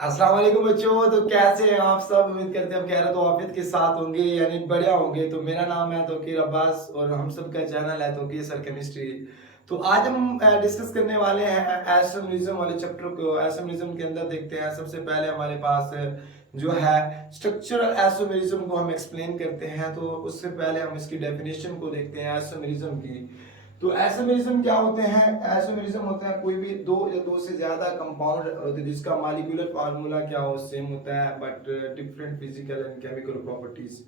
अस्सलाम वालेकुम बच्चों। तो कैसे हैं आप सब? उम्मीद करते हैं आप खैरियत वाफियत के साथ होंगे, यानी बढ़िया होंगे। तो मेरा नाम है तौकीर अब्बास और हम सब का चैनल है तौकीर सर केमिस्ट्री। तो आज हम डिस्कस करने वाले हैं आइसोमेरिज्म वाले चैप्टर को। आइसोमेरिज्म के अंदर देखते हैं, सबसे पहले हमारे पास जो है स्ट्रक्चरल आइसोमेरिज्म को हम एक्सप्लेन करते हैं। तो उससे पहले हम इसकी डेफिनेशन को देखते हैं आइसोमेरिज्म की। तो आइसोमेरिज्म क्या होते हैं? आइसोमेरिज्म होता है कोई भी दो या दो से ज्यादा कंपाउंड होते हैं जिसका मॉलिक्यूलर फार्मूला क्या हो, सेम होता है but different physical and chemical properties.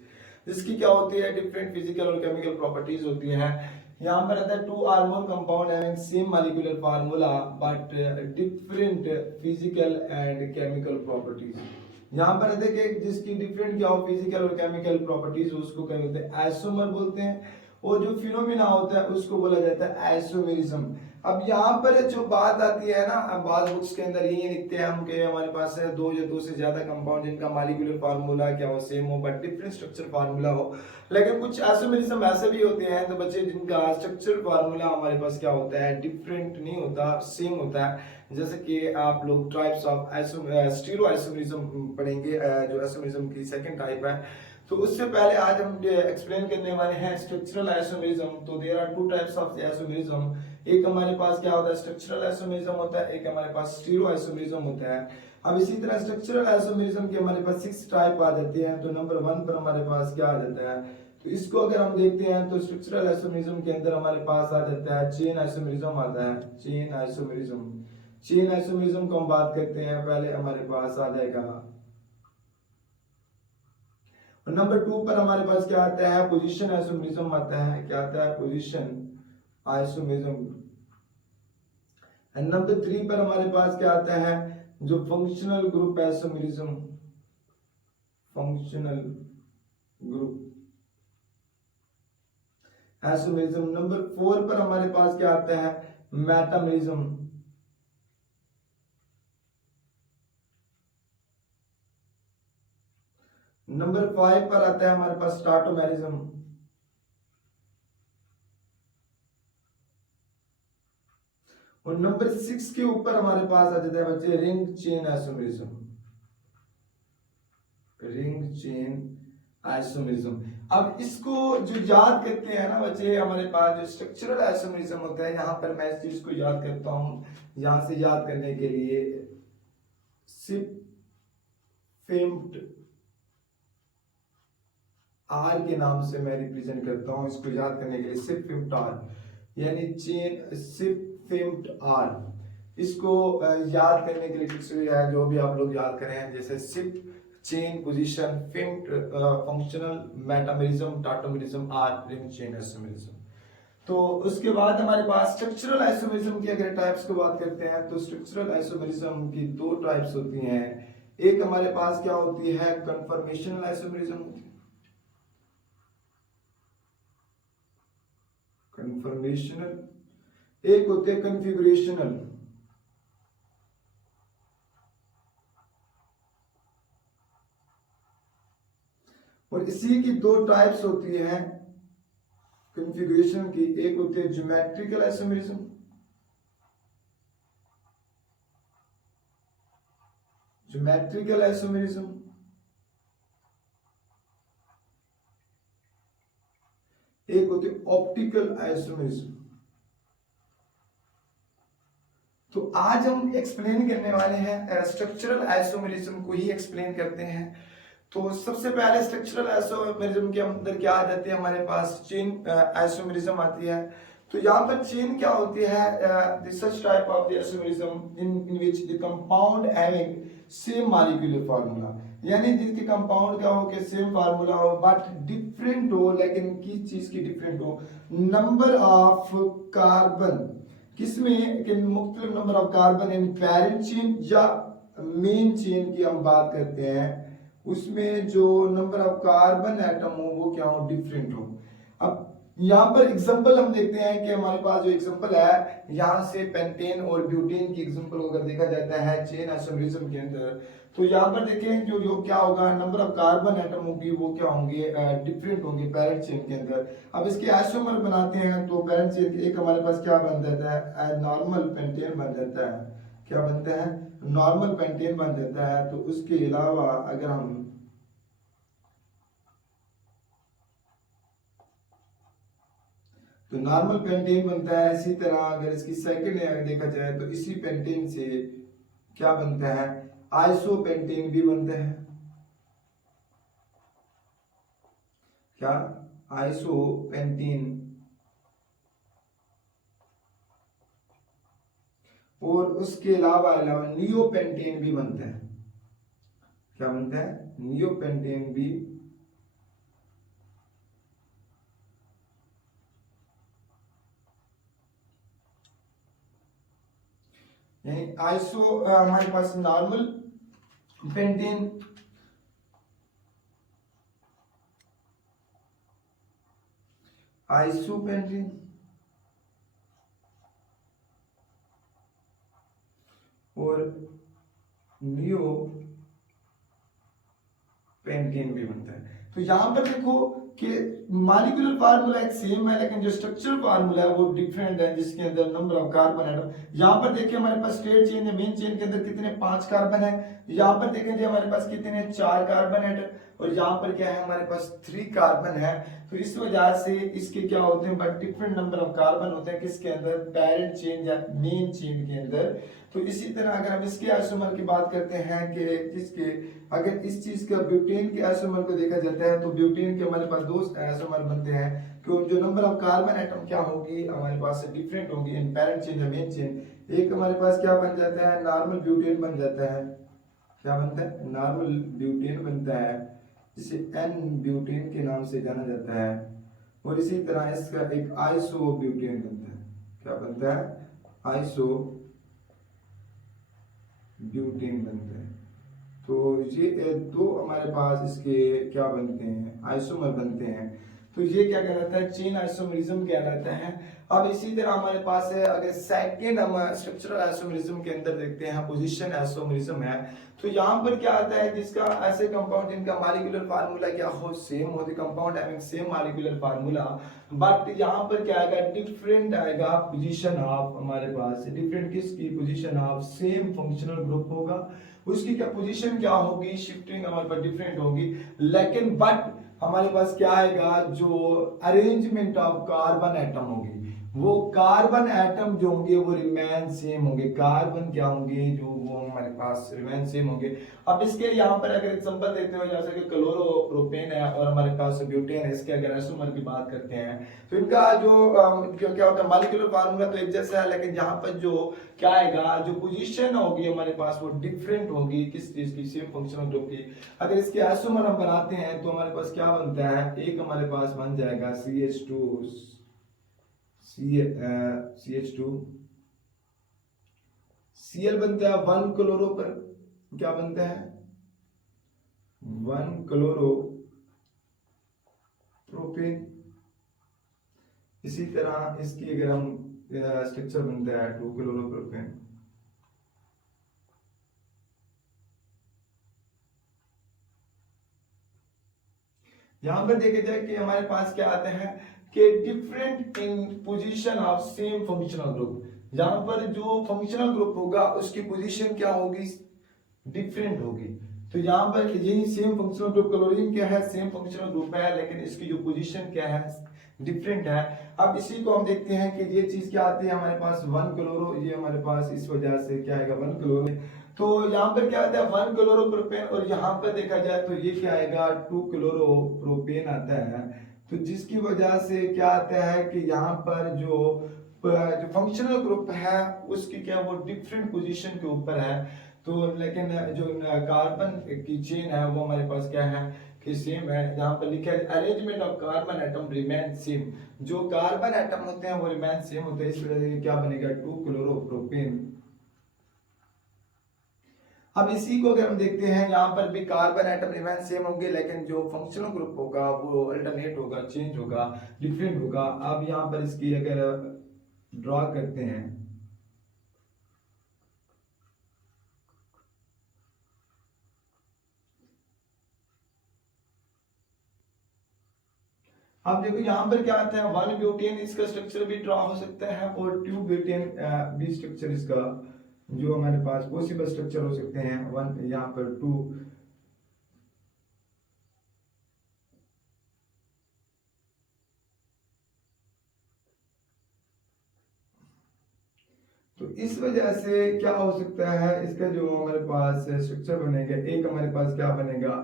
जिसकी क्या होती है? डिफरेंट फिजिकल और केमिकल प्रॉपर्टीज होती हैं। यहाँ पर रहता है two or more compound having same molecular formula but different physical and chemical properties. यहाँ पर रहते हैं कि जिसकी डिफरेंट क्या हो, फिजिकल और केमिकल प्रॉपर्टीज, उसको क्या बोलते हैं? आइसोमर बोलते हैं। और जो फिनोमिना होता है उसको बोला जाता है आइसोमेरिज्म। अब यहाँ पर जो बात आती है ना, अब बाद बुक्स के अंदर यही लिखते हैं हम कि हमारे पास है दो या दो से ज्यादा कंपाउंड जिनका मॉलिक्यूलर फार्मूला क्या हो, सेम हो बट डिफरेंट स्ट्रक्चर फार्मूला हो। लेकिन कुछ आइसोमेरिज्म ऐसे भी होते हैं तो बच्चे जिनका स्ट्रक्चर फार्मूला हमारे पास क्या होता है, डिफरेंट नहीं होता, सेम होता है। जैसे कि आप लोग टाइप्स ऑफ स्टीरो आइसोमेरिज्म पढ़ेंगे, जो आइसोमेरिज्म की सेकंड टाइप है। तो उससे पहले आज हम एक्सप्लेन करने वाले हैं स्ट्रक्चरल आइसोमेरिज्म। तो there are two types of isomerism. एक हमारे पास क्या होता है? स्ट्रक्चरल आइसोमेरिज्म होता है, एक हमारे पास स्टीरो आइसोमेरिज्म होता है। अब इसी तरह स्ट्रक्चरल आइसोमेरिज्म के हमारे पास 6 टाइप आ जाते हैं। तो नंबर 1 पर हमारे पास क्या आ जाता है? तो इसको अगर हम देखते हैं तो स्ट्रक्चरल आइसोमेरिज्म के अंदर हमारे पास आ जाता है चेन आइसोमेरिज्म आता है। चेन आइसोमेरिज्म, चेन आइसोमेरिज्म को हम बात करते हैं, पहले हमारे पास आ जाएगा। और नंबर 2 पर हमारे पास क्या आता है? पोजीशन आइसोमेरिज्म आता है। क्या आता है? Position isomerism. एंड नंबर 3 पर हमारे पास क्या आता है? जो functional group isomerism, functional group isomerism. Number 4 पर हमारे पास क्या आता है? मेटामेरिज्म। नंबर 5 पर आता है हमारे पास स्टार्टोमेरिज्म। और नंबर 6 के ऊपर हमारे पास आ जाता है बच्चे ring chain isomerism. Ring chain isomerism. अब इसको जो याद करते हैं ना बच्चे, हमारे पास जो स्ट्रक्चरल आइसोमेरिज्म होता है, यहाँ पर मैं इस चीज को याद करता हूँ। यहाँ से याद करने के लिए सिप फेम्ड आर के नाम से मैं रिप्रेजेंट करता हूँ इसको याद करने के लिए। सिप फेम्ड आर यानी चेन सिप फेम्ड आर। इसको याद करने के लिए फिक्स है जो भी आप लोग याद करें, जैसे सिप चेन पोजीशन फिम्ड functional metamerism tautomerism or ring chain isomerism. तो उसके बाद हमारे पास स्ट्रक्चरल आइसोमेरिज्म की अगर टाइप्स को बात करते हैं तो स्ट्रक्चरल आइसोमेरिज्म की दो टाइप्स होती हैं। एक हमारे पास क्या होती है? Conformational isomerism, conformational. एक होते हैं कन्फिगुरेशनल। और इसी की दो टाइप्स होती हैं कन्फिगुरेशन की। एक होती है ज्योमेट्रिकल आइसोमेरिज्म, ज्योमेट्रिकल आइसोमेरिज्म। एक होती है ऑप्टिकल आइसोमेरिज्म। तो आज हम एक्सप्लेन करने वाले हैं स्ट्रक्चरल आइसोमेरिज्म को ही एक्सप्लेन करते हैं। तो सबसे पहले स्ट्रक्चरल आइसोमेरिज्म के अंदर क्या आ जाती है? हमारे पास चेन आइसोमेरिज्म आती है। तो यहाँ पर चेन क्या होती है? Such type of the isomerism in which the compound having same molecular formula, यानी जिसके कंपाउंड क्या हो कि सेम फार्मूला हो बट डिफरेंट हो, लेकिन किस चीज की डिफरेंट हो? Number of carbon. किसमें कि मुख्तलिफ number of carbon in parent chain या मेन चेन की हम बात करते हैं, उसमें जो नंबर ऑफ कार्बन एटम हो वो क्या हो? डिफरेंट हो। अब यहाँ पर एग्जांपल हम देखते हैं कि हमारे पास जो एग्जांपल है, यहाँ से पेंटेन और ब्यूटेन की एग्जांपल अगर देखा जाता है चेन आइसोमेरिज्म के अंदर, तो यहाँ पर देखें जो क्या होगा? नंबर ऑफ कार्बन एटम होगी वो क्या होंगे? डिफरेंट होंगे पैरेंट चेन के अंदर। अब इसके आइसोमर बनाते हैं तो पैरेंट चेन एक हमारे पास क्या बन जाता है? नॉर्मल पेंटेन बन जाता है। क्या बनता है? नॉर्मल पेंटेन बन जाता है। तो उसके अलावा अगर हम तो नॉर्मल पेंटेन बनता है। इसी तरह अगर इसकी सेकंड अगर देखा जाए तो इसी पेंटेन से क्या बनता है, आइसो पेंटेन भी बनता है। क्या, आइसो पेंटेन। और उसके अलावा नियो पेंटेन भी बनता है। क्या बनता है, नियो पेंटेन भी। यानी आइसो हमारे पास नॉर्मल पेंटेन, आइसो पेंटेन और नियो पेंटेन भी बनता है। तो यहां पर देखो कि मॉलिक्यूलर फार्मूला एक सेम है, लेकिन जो स्ट्रक्चरल फार्मूला है वो डिफरेंट है, जिसके अंदर नंबर ऑफ कार्बन एटम। यहाँ पर देखिए हमारे पास स्ट्रेट चेन या मेन चेन के अंदर कितने 5 कार्बन है। यहाँ पर देखेंगे हमारे पास कितने 4 कार्बन है, और यहाँ पर क्या है हमारे पास 3 कार्बन है। तो इस वजह से इसके क्या होते हैं, but different number of carbon होते हैं किसके अंदर, पेरेंट चेन या मेन चेन के अंदर। तो इसी तरह अगर हम इसके आइसोमर की बात करते हैं कि किसके, अगर इस चीज का ब्यूटेन के आइसोमर को देखा जाता है तो ब्यूटेन के हमारे पास 2 आइसोमर बनते हैं। क्यों, जो नंबर ऑफ कार्बन एटम क्या होगी हमारे पास डिफरेंट होगी इन पेरेंट चेन या मेन चेन। एक हमारे पास क्या बन जाता है, नॉर्मल ब्यूटेन बन जाता है। क्या बनता है, नॉर्मल ब्यूटेन बनता है, जिसे एन ब्यूटेन के नाम से जाना जाता है। और इसी तरह इसका एक आइसो ब्यूटेन बनता है। क्या बनता है, आइसो ब्यूटेन बनता है। तो ये 2 हमारे पास इसके क्या बनते हैं, आइसोमर बनते हैं। तो ये क्या कहलाता है, चेन आइसोमरिज्म कहलाता है। अब इसी तरह हमारे पास है, अगर सेकंड हम स्ट्रक्चरल आइसोमरिज्म के अंदर देखते हैं, पोजीशन आइसोमरिज्म है। तो यहाँ पर क्या आता है, जिसका ऐसे कंपाउंड जिनका मॉलिक्यूलर फार्मूला क्या हो, सेम हो, the compound having same molecular formula, but यहाँ पर क्या आएगा, डिफरेंट आएगा पोजीशन ऑफ, हमारे पास डिफरेंट किसकी, position of same functional group होगा, उसकी क्या पोजीशन क्या होगी, शिफ्टिंग हमारे पास डिफरेंट होगी। लेकिन बट हमारे पास क्या आएगा, जो अरेंजमेंट ऑफ कार्बन एटम होगी, वो कार्बन एटम जो होंगे वो रिमेन सेम होंगे। कार्बन क्या होंगे, जो वो हमारे पास रिमेन सेम होंगे। अब इसके यहाँ पर अगर एग्जांपल देखते हो, जैसे कि क्लोरोप्रोपेन है और हमारे पास ब्यूटेन है, इसके अगर आइसोमर की बात करते हैं तो इनका जो क्या होता है, मॉलिक्यूलर फार्मूला तो एक जैसा है, लेकिन यहाँ पर जो क्या आएगा, जो पोजीशन होगी हमारे पास वो डिफरेंट होगी किस चीज की, सेम फंक्शनल ग्रुप की। अगर इसके आइसोमर हम बनाते हैं तो हमारे पास क्या बनता है, एक हमारे पास बन जाएगा CH2 Cl बनता है 1 क्लोरो पर, क्या बनता है 1 क्लोरो प्रोपेन। इसी तरह इसकी अगर हम स्ट्रक्चर बनता है 2 क्लोरो प्रोपेन। यहां पर देखा जाए कि हमारे पास क्या आते हैं कि different in position of same functional group. यहां पर जो फंक्शनल ग्रुप होगा उसकी पोजीशन क्या होगी, डिफरेंट होगी। तो यहाँ पर यही सेम फंक्शनल ग्रुप, क्लोरीन क्या है, सेम फंक्शनल ग्रुप है, लेकिन इसकी जो पोजीशन क्या है, डिफरेंट है। अब इसी को हम देखते हैं कि ये चीज क्या आती है हमारे पास 1 क्लोरो, ये हमारे पास इस वजह से क्या आएगा 1 क्लोरो। तो यहाँ पर क्या आता है 1 क्लोरो प्रोपेन, और यहाँ पर देखा जाए तो ये क्या आएगा 2 क्लोरो प्रोपेन आता है। तो जिसकी वजह से क्या आता है कि यहाँ पर जो फंक्शनल ग्रुप है उसकी क्या वो डिफरेंट पोजीशन के ऊपर है। तो लेकिन जो कार्बन की चेन है वो हमारे पास क्या है कि सेम है। यहाँ पर लिखा है arrangement of carbon atom remain same, जो कार्बन एटम होते हैं वो रिमेन सेम होते हैं। इस वजह से क्या बनेगा 2 क्लोरोप्रोपेन। अब इसी को अगर हम देखते हैं, यहाँ पर भी कार्बन एटम रिमेन सेम होंगे, लेकिन जो फंक्शनल ग्रुप होगा वो अल्टरनेट होगा, चेंज होगा, डिफरेंट होगा। अब यहाँ पर इसकी अगर ड्रॉ करते हैं, अब देखो यहाँ पर क्या आता है 1 ब्यूटेन, इसका स्ट्रक्चर भी ड्रॉ हो सकता है, और 2 ब्यूटेन भी स्ट्रक्चर इसका जो हमारे पास पॉसिबल स्ट्रक्चर हो सकते हैं, 1 यहाँ पर 2, तो इस वजह से क्या हो सकता है, इसका जो हमारे पास स्ट्रक्चर बनेगा, एक हमारे पास क्या बनेगा,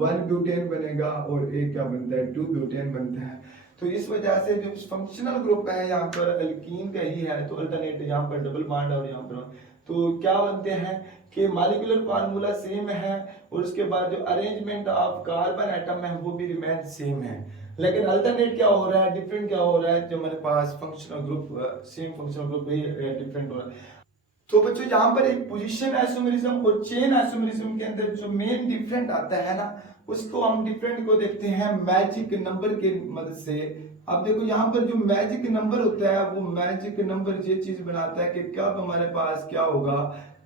1 ब्यूटेन बनेगा और एक क्या बनता है, 2 ब्यूटेन बनता है। तो इस वजह से जो फंक्शनल ग्रुप है यहाँ पर अल्कीन का ही है, तो अल्टरनेट यहाँ पर डबल बॉन्ड और यहाँ पर, तो क्या बनते हैं कि मॉलिक्यूलर फार्मूला सेम है और उसके बाद जो अरेंजमेंट ऑफ कार्बन एटम है वो भी रिमेन सेम है, लेकिन अल्टरनेट क्या हो रहा है, डिफरेंट क्या हो रहा है, जो हमारे पास functional group same functional group भी डिफरेंट हो रहा है। तो बच्चों यहाँ पर एक पोजीशन आइसोमेरिज्म और चेन आइसोमेरिज्म के अंदर जो मेन डिफरेंट आता है ना, उसको हम डिफरेंट को देखते हैं मैजिक नंबर के मदद से। अब देखो यहाँ पर जो मैजिक नंबर होता है, वो मैजिक नंबर ये चीज बनाता है कि कब हमारे पास क्या होगा,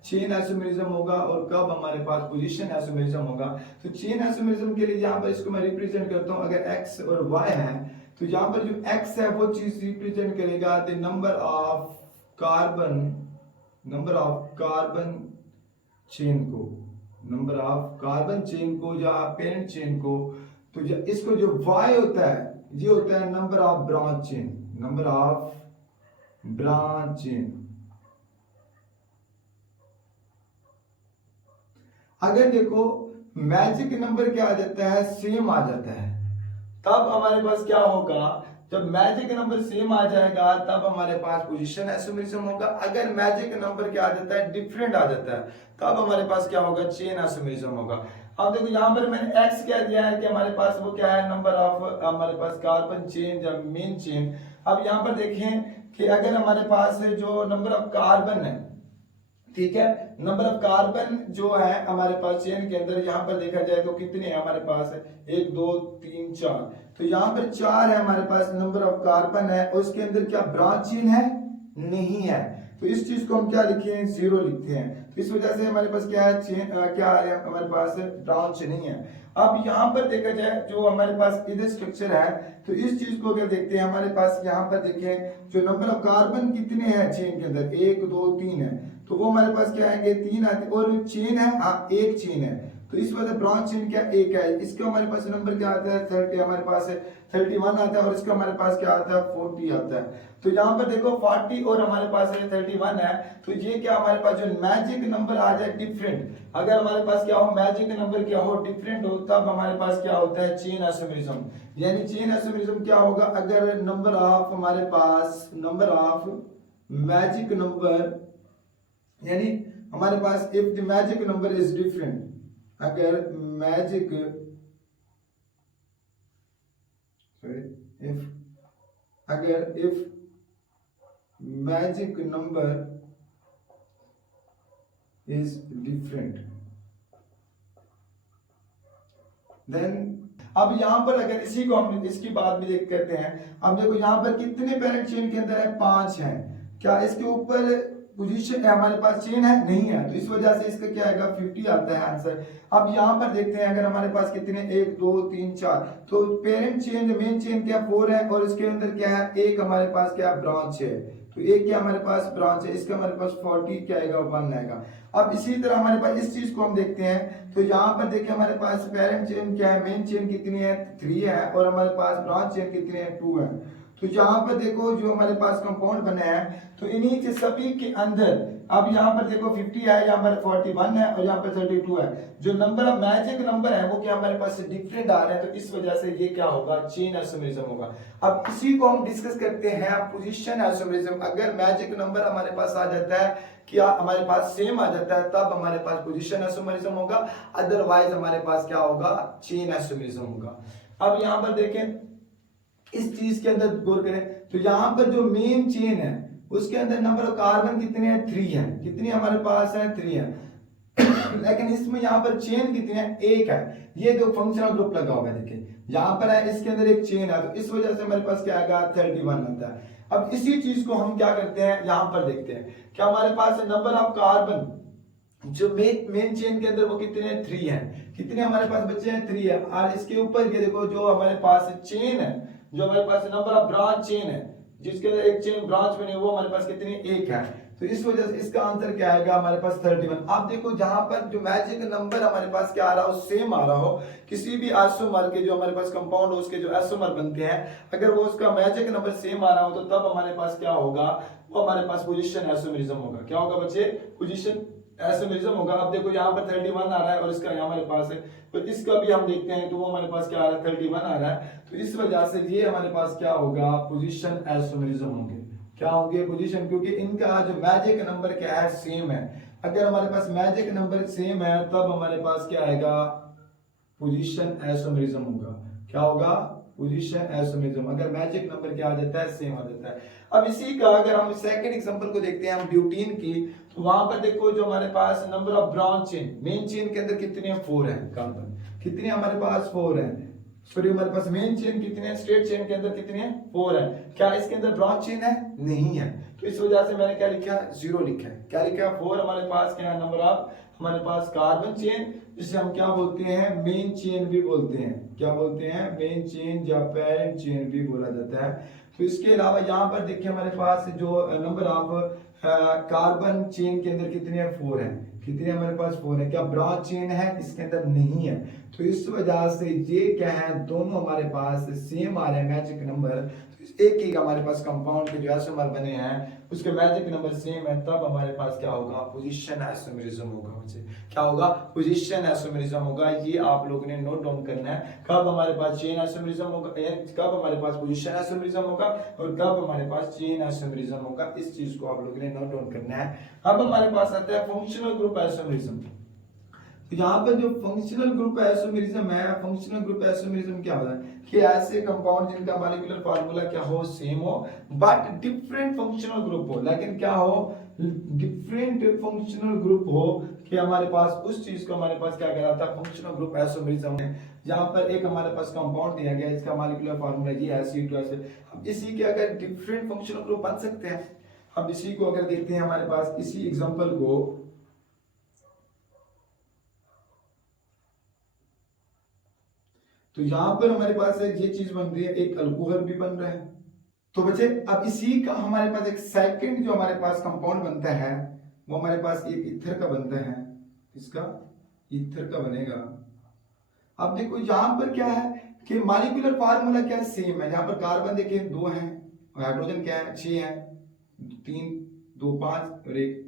चेन आइसोमेरिज्म होगा और कब हमारे पास पोजीशन आइसोमेरिज्म होगा। तो चेन आइसोमेरिज्म के लिए यहाँ पर इसको मैं रिप्रेजेंट करता हूँ, अगर x और y है तो यहाँ पर जो x है वो चीज रिप्रेजेंट करेगा the number of carbon chain को, नंबर ऑफ कार्बन चेन को या पेरेंट चेन को। तो इसको जो y होता है ये होता है number of branch chain, number of branch chain. अगर देखो मैजिक नंबर क्या आ जाता है, सेम आ जाता है, तब हमारे पास क्या होगा, जब मैजिक नंबर सेम आ जाएगा तब हमारे पास पोजीशन आइसोमेरिज्म होगा। अगर मैजिक नंबर क्या आ जाता है, डिफरेंट आ जाता है, तब हमारे पास क्या होगा, चेन आइसोमेरिज्म होगा। अब देखो यहाँ पर मैंने x क्या दिया है कि हमारे पास वो क्या है, नंबर ऑफ हमारे पास कार्बन चेन या मेन चेन। अब यहाँ पर देखें कि अगर हमारे पास जो नंबर ऑफ कार्बन है, ठीक है, नंबर ऑफ कार्बन जो है हमारे पास चेन के अंदर, यहाँ पर देखा जाए तो कितने हैं हमारे पास, है 1 2 3 4, तो यहाँ पर 4 है हमारे पास नंबर ऑफ कार्बन है, और उसके अंदर क्या ब्रांच चेन है, नहीं है, तो इस चीज को हम क्या लिखे हैं, 0 लिखते हैं। तो इस वजह से हमारे पास क्या है, चेन क्या है हमारे पास, ब्रांच नहीं है। अब यहाँ पर देखा जाए जो हमारे पास इधर स्ट्रक्चर है, तो इस चीज को अगर देखते हैं, हमारे पास यहाँ पर देखें जो नंबर ऑफ कार्बन कितने हैं चेन के अंदर, 1 2 3 है, तो वो हमारे पास क्या आएंगे, 3 आते, और चेन है एक चेन है, तो इस वजह ब्रांच चेन क्या एक है, इसका हमारे पास नंबर क्या आता है, 30 हमारे पास है, 31 आता है, और इसका हमारे पास क्या आता है, 40 आता है। तो यहाँ पर देखो 40 और हमारे पास है 31 है, तो ये क्या हमारे पास जो मैजिक नंबर आ जाए डिफरेंट, अगर हमारे पास क्या हो, मैजिक नंबर क्या हो, डिफरेंट हो, तब हमारे पास क्या होता है, चेन आइसोमेरिज्म। यानी चेन आइसोमेरिज्म क्या होगा, अगर नंबर ऑफ हमारे पास, नंबर ऑफ मैजिक नंबर, यानी हमारे पास if the magic number is different, अगर magic if magic number is different, then अब यहां पर अगर इसी को हम इसकी बात भी देख करते हैं, अब देखो यहां पर कितने पेरेंट चेन के अंदर है, 5 है, क्या इसके ऊपर पोजीशन है हमारे पास चेन है, नहीं है, तो इस वजह से इसका क्या आएगा, 50 आता है आंसर। अब यहाँ पर देखते हैं अगर हमारे पास कितने, 1 2 3 4, तो पेरेंट चेन मेन चेन क्या 4 है, और इसके अंदर क्या है, एक हमारे पास क्या ब्रांच है, तो एक क्या हमारे पास ब्रांच है, इसका हमारे पास 40 क्या आएगा, 1 आएगा। अब इसी तरह हमारे पास इस चीज को हम देखते हैं, तो यहाँ पर देखिए हमारे पास पेरेंट चेन क्या है, मेन चेन कितनी है, 3 है, और हमारे पास ब्रांच चेन कितनी है, 2 है। तो यहाँ पर देखो जो हमारे पास कंपाउंड बने हैं, तो इन्हीं के सभी के अंदर अब यहाँ पर देखो 50 है, यहाँ पर 41 है, और यहाँ पर 32 है, जो नंबर ऑफ मैजिक नंबर है वो क्या हमारे पास डिफरेंट आ रहे हैं, तो इस वजह से ये क्या होगा, चेन आइसोमेरिज्म होगा। अब इसी को हम डिस्कस करते हैं पोजीशन आइसोमेरिज्म। अगर मैजिक नंबर हमारे पास आ जाता है, क्या हमारे पास सेम आ जाता है, तब हमारे पास पोजीशन आइसोमेरिज्म होगा, अदरवाइज हमारे पास क्या होगा, चेन आइसोमेरिज्म होगा। अब यहाँ पर देखें, इस चीज के अंदर गौर करें, तो यहाँ पर जो मेन चेन है उसके अंदर नंबर ऑफ कार्बन कितने हैं, 3 है, कितनी हमारे पास है, 3 है लेकिन इसमें यहाँ पर चेन कितनी है, 1 है। ये जो फंक्शनल ग्रुप लगा हुआ है देखिए यहाँ पर है, इसके अंदर एक चेन है, तो इस वजह से हमारे पास क्या आएगा, 31 आता है। अब इसी चीज को हम क्या करते हैं, यहाँ पर देखते हैं, क्या हमारे पास नंबर ऑफ कार्बन जो मेन चेन के अंदर वो कितने हैं, 3 है, कितने हमारे पास बच्चे हैं, 3 है, और इसके ऊपर ये देखो जो हमारे पास चेन है, जो हमारे पास नंबर ऑफ ब्रांच चेन है, जिसके अंदर एक चेन ब्रांच बनी वो हमारे पास कितनी, 1 है। तो इस वजह से इसका आंसर क्या आएगा हमारे पास 31। आप देखो जहां पर जो मैजिक नंबर हमारे पास क्या आ रहा हो, सेम आ रहा हो, किसी भी आइसोमर के जो हमारे पास कंपाउंड हो उसके जो आइसोमर बनते हैं, अगर वो उसका मैजिक नंबर सेम आ रहा हो तो तब हमारे पास क्या होगा, वो हमारे पास पोजीशन आइसोमेरिज्म होगा। क्या होगा बच्चे, पोजीशन आइसोमेरिज्म होगा। अब देखो यहाँ पर 31 आ रहा है और इसका यहाँ हमारे पास है, तो इसका भी हम देखते हैं तो वो हमारे पास क्या आ रहा है, 31 आ रहा है। तो इस वजह से ये हमारे पास क्या होगा, पोजीशन आइसोमेरिज्म होंगे। क्या होंगे, पोजीशन, क्योंकि इनका जो मैजिक नंबर क्या है, सेम है। अगर हमारे पास मैजिक नंबर सेम है तब हमारे पास क्या आएगा, पोजीशन आइसोमेरिज्म होगा। क्या होगा, पोजीशन आइसोमेरिज्म। अगर मैजिक नंबर क्या आ जाता है, सेम आ जाता है। अब इसी का अगर हम सेकंड एग्जांपल को देखते हैं हम ब्यूटीन की, तो वहां पर देखो जो हमारे पास number of branch chain, main chain के अंदर कितने हैं, 4 है कार्बन, कितने हमारे पास 4 है। सॉरी हमारे पास मेन चेन कितने हैं, स्ट्रेट चेन के अंदर कितने हैं, 4 है। क्या इसके अंदर ब्रांच चेन है, नहीं है। तो इस वजह से मैंने क्या लिखा, 0 लिखा है। क्या लिखा, 4 हमारे पास क्या है, नंबर ऑफ हमारे पास कार्बन चेन, जिसे हम क्या बोलते हैं, मेन चेन भी बोलते हैं। क्या बोलते हैं, मेन चेन या पेरेंट चेन भी बोला जाता है। तो इसके अलावा यहाँ पर देखिए हमारे पास जो नंबर ऑफ कार्बन चेन के अंदर कितने हैं, 4 है। कितने हमारे पास, 4 है। क्या ब्रांच चेन है, इसके अंदर नहीं है। तो इस वजह से ये क्या है, दोनों हमारे पास सेम आ रहे हैं मैजिक नंबर। एक ही हमारे पास कंपाउंड के जो आइसोमर बने हैं उसके मैजिक नंबर सेम है, तब हमारे पास क्या होगा, पोजीशन आइसोमेरिज्म होगा। मुझे क्या होगा, पोजीशन आइसोमेरिज्म होगा। ये आप लोगों ने नोट डाउन करना है, कब हमारे पास चेन आइसोमेरिज्म होगा, कब हमारे पास पोजीशन आइसोमेरिज्म होगा और कब हमारे पास चेन आइसोमेरिज्म होगा। इस चीज को आप लोगों ने नोट डाउन करना है। अब हमारे पास आता है फंक्शनल ग्रुप आइसोमेरिज्म। तो यहाँ पर जो फंक्शनल ग्रुप आइसोमेरिज्म है, फंक्शनल ग्रुप आइसोमेरिज्म क्या होता है कि ऐसे कंपाउंड जिनका मॉलिक्यूलर फार्मूला क्या हो, सेम हो, बट डिफरेंट फंक्शनल ग्रुप हो। लेकिन क्या हो, डिफरेंट फंक्शनल ग्रुप हो, कि हमारे पास उस चीज को हमारे पास क्या कहलाता है, फंक्शनल ग्रुप आइसोमेरिज्म है। जहां पर एक हमारे पास कंपाउंड दिया गया, इसका मॉलिक्यूलर फार्मूला ये है C2H। अब इसी के अगर डिफरेंट फंक्शनल ग्रुप बन सकते हैं। अब इसी को अगर देखते हैं हमारे पास इसी एग्जांपल को, तो यहां पर हमारे पास ये चीज बन रही है, एक अल्कोहल भी बन रहा है। तो बच्चे अब इसी का हमारे पास एक सेकंड जो हमारे पास कंपाउंड बनता है, वो हमारे पास एक ईथर का बनता है। इसका ईथर का बनेगा। अब देखो यहां पर क्या है कि मॉलिक्यूलर फार्मूला क्या सेम है। यहां पर कार्बन देखिए 2 है और हाइड्रोजन क्या है, 6 है, 3 2 5 और 1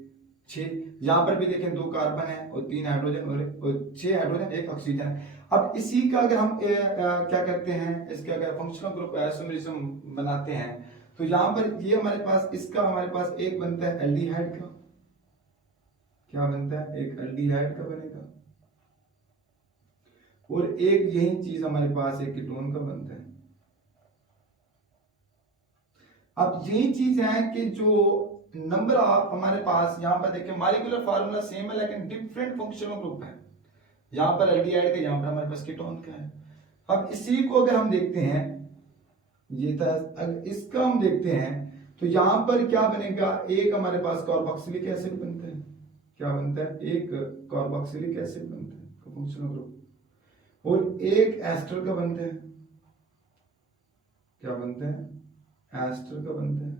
6। यहां पर भी देखें 2 कार्बन है और 3 हाइड्रोजन और 6 हाइड्रोजन 1 ऑक्सीजन है। अब इसी का अगर हम क्या करते हैं, इसका अगर फंक्शनल ग्रुप आइसोमेरिज्म बनाते हैं, तो यहां पर ये हमारे पास इसका हमारे पास एक बनता है एल्डिहाइड का। क्या बनता है, एक एल्डिहाइड का बनेगा। और एक यही चीज हमारे पास एक कीटोन का बनता है। अब यही चीज है कि जो नंबर ऑफ हमारे पास यहाँ पर देखिए मॉलिक्यूलर फार्मूला सेम है लेकिन डिफरेंट फंक्शनल ग्रुप है। यहाँ पर एल्डिहाइड का, यहाँ पर हमारे पास कीटोन का है। अब इसी को अगर हम देखते हैं, ये था, अगर इसका हम देखते हैं तो यहाँ पर क्या बनेगा, एक हमारे पास कार्बोक्सिलिक एसिड बनता है। क्या बनता है, एक कार्बोक्सिलिक एसिड बनता है फंक्शनल ग्रुप, और एक एस्टर का बनता है। क्या बनता है, एस्टर का बनता है।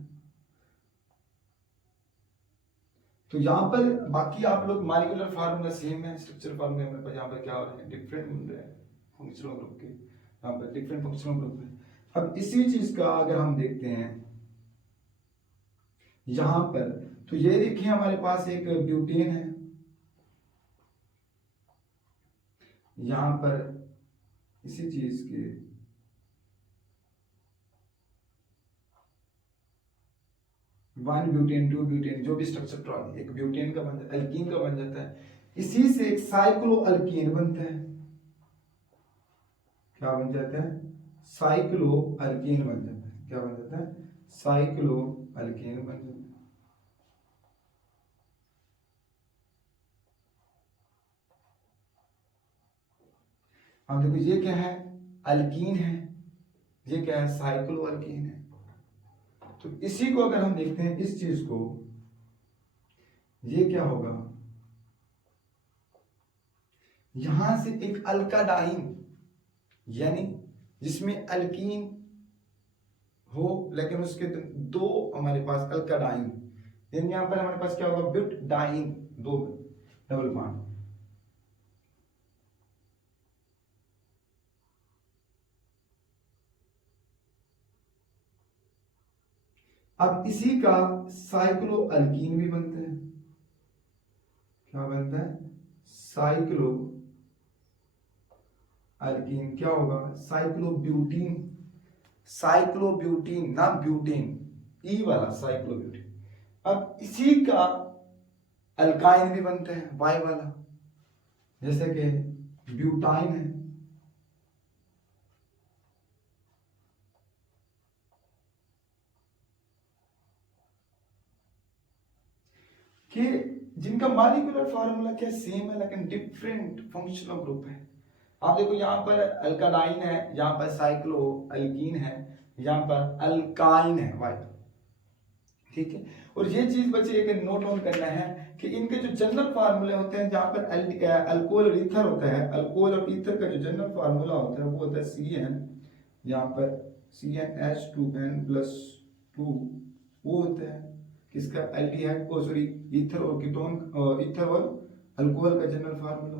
तो यहां पर बाकी आप लोग मॉलिक्यूलर फार्मूला सेम है, स्ट्रक्चर फार्मूला हमारे पास यहाँ पर क्या हो रहे हैं, डिफरेंट बन रहे हैं फंक्शनल ग्रुप के। यहाँ पर डिफरेंट फंक्शनल ग्रुप है। अब इसी चीज का अगर हम देखते हैं यहां पर, तो ये देखिए हमारे पास एक ब्यूटेन है। यहां पर इसी चीज के 1 ब्यूटेन 2 ब्यूटेन जो भी स्ट्रक्चर एक ब्यूटेन का बन जाता है, एल्कीन का बन जाता है। इसी से एक साइक्लो अल्कीन बनता है। क्या बन जाता है, साइक्लो अल्कीन बन जाता है। क्या बन जाता है, साइक्लो अल्कीन बन जाता है। अब देखो ये क्या है, अल्कीन है, ये क्या है, साइक्लो अल्कीन है। तो इसी को अगर हम देखते हैं इस चीज को, ये क्या होगा, यहां से एक अल्काडाइन, यानी जिसमें अल्कीन हो लेकिन उसके 2 हमारे पास अल्काडाइन, यानी यहाँ पर हमारे पास क्या होगा, ब्यूटाडाइन, 2 डबल बॉन्ड। अब इसी का साइक्लो अल्कीन भी बनते हैं। क्या बनता है, साइक्लो अल्कीन। क्या होगा, साइक्लोब्यूटीन, साइक्लोब्यूटीन ना ब्यूटेन, ई वाला साइक्लोब्यूटीन। अब इसी का अल्काइन भी बनते हैं, वाई वाला, जैसे कि ब्यूटाइन है। कि जिनका मॉलिक्यूलर फार्मूला क्या सेम है लेकिन डिफरेंट फंक्शनल ग्रुप है। आप देखो यहाँ पर अल्कालाइन है, यहाँ पर साइक्लो अल्कीन है, यहाँ पर अल्काइन है, वाई। ठीक है, और ये चीज बच्चे एक नोट ऑन करना है कि इनके जो जनरल फार्मूले होते हैं, जहाँ पर अल्कोहल और ईथर होता है, अल्कोहल और ईथर का जो जनरल फार्मूला होता है वो होता है CN, यहाँ पर CnH2n+2, वो होता है किसका, एल्डिहाइड, ओ सॉरी, ईथर और कीटोन, ईथर और अल्कोहल का जनरल फार्मूला।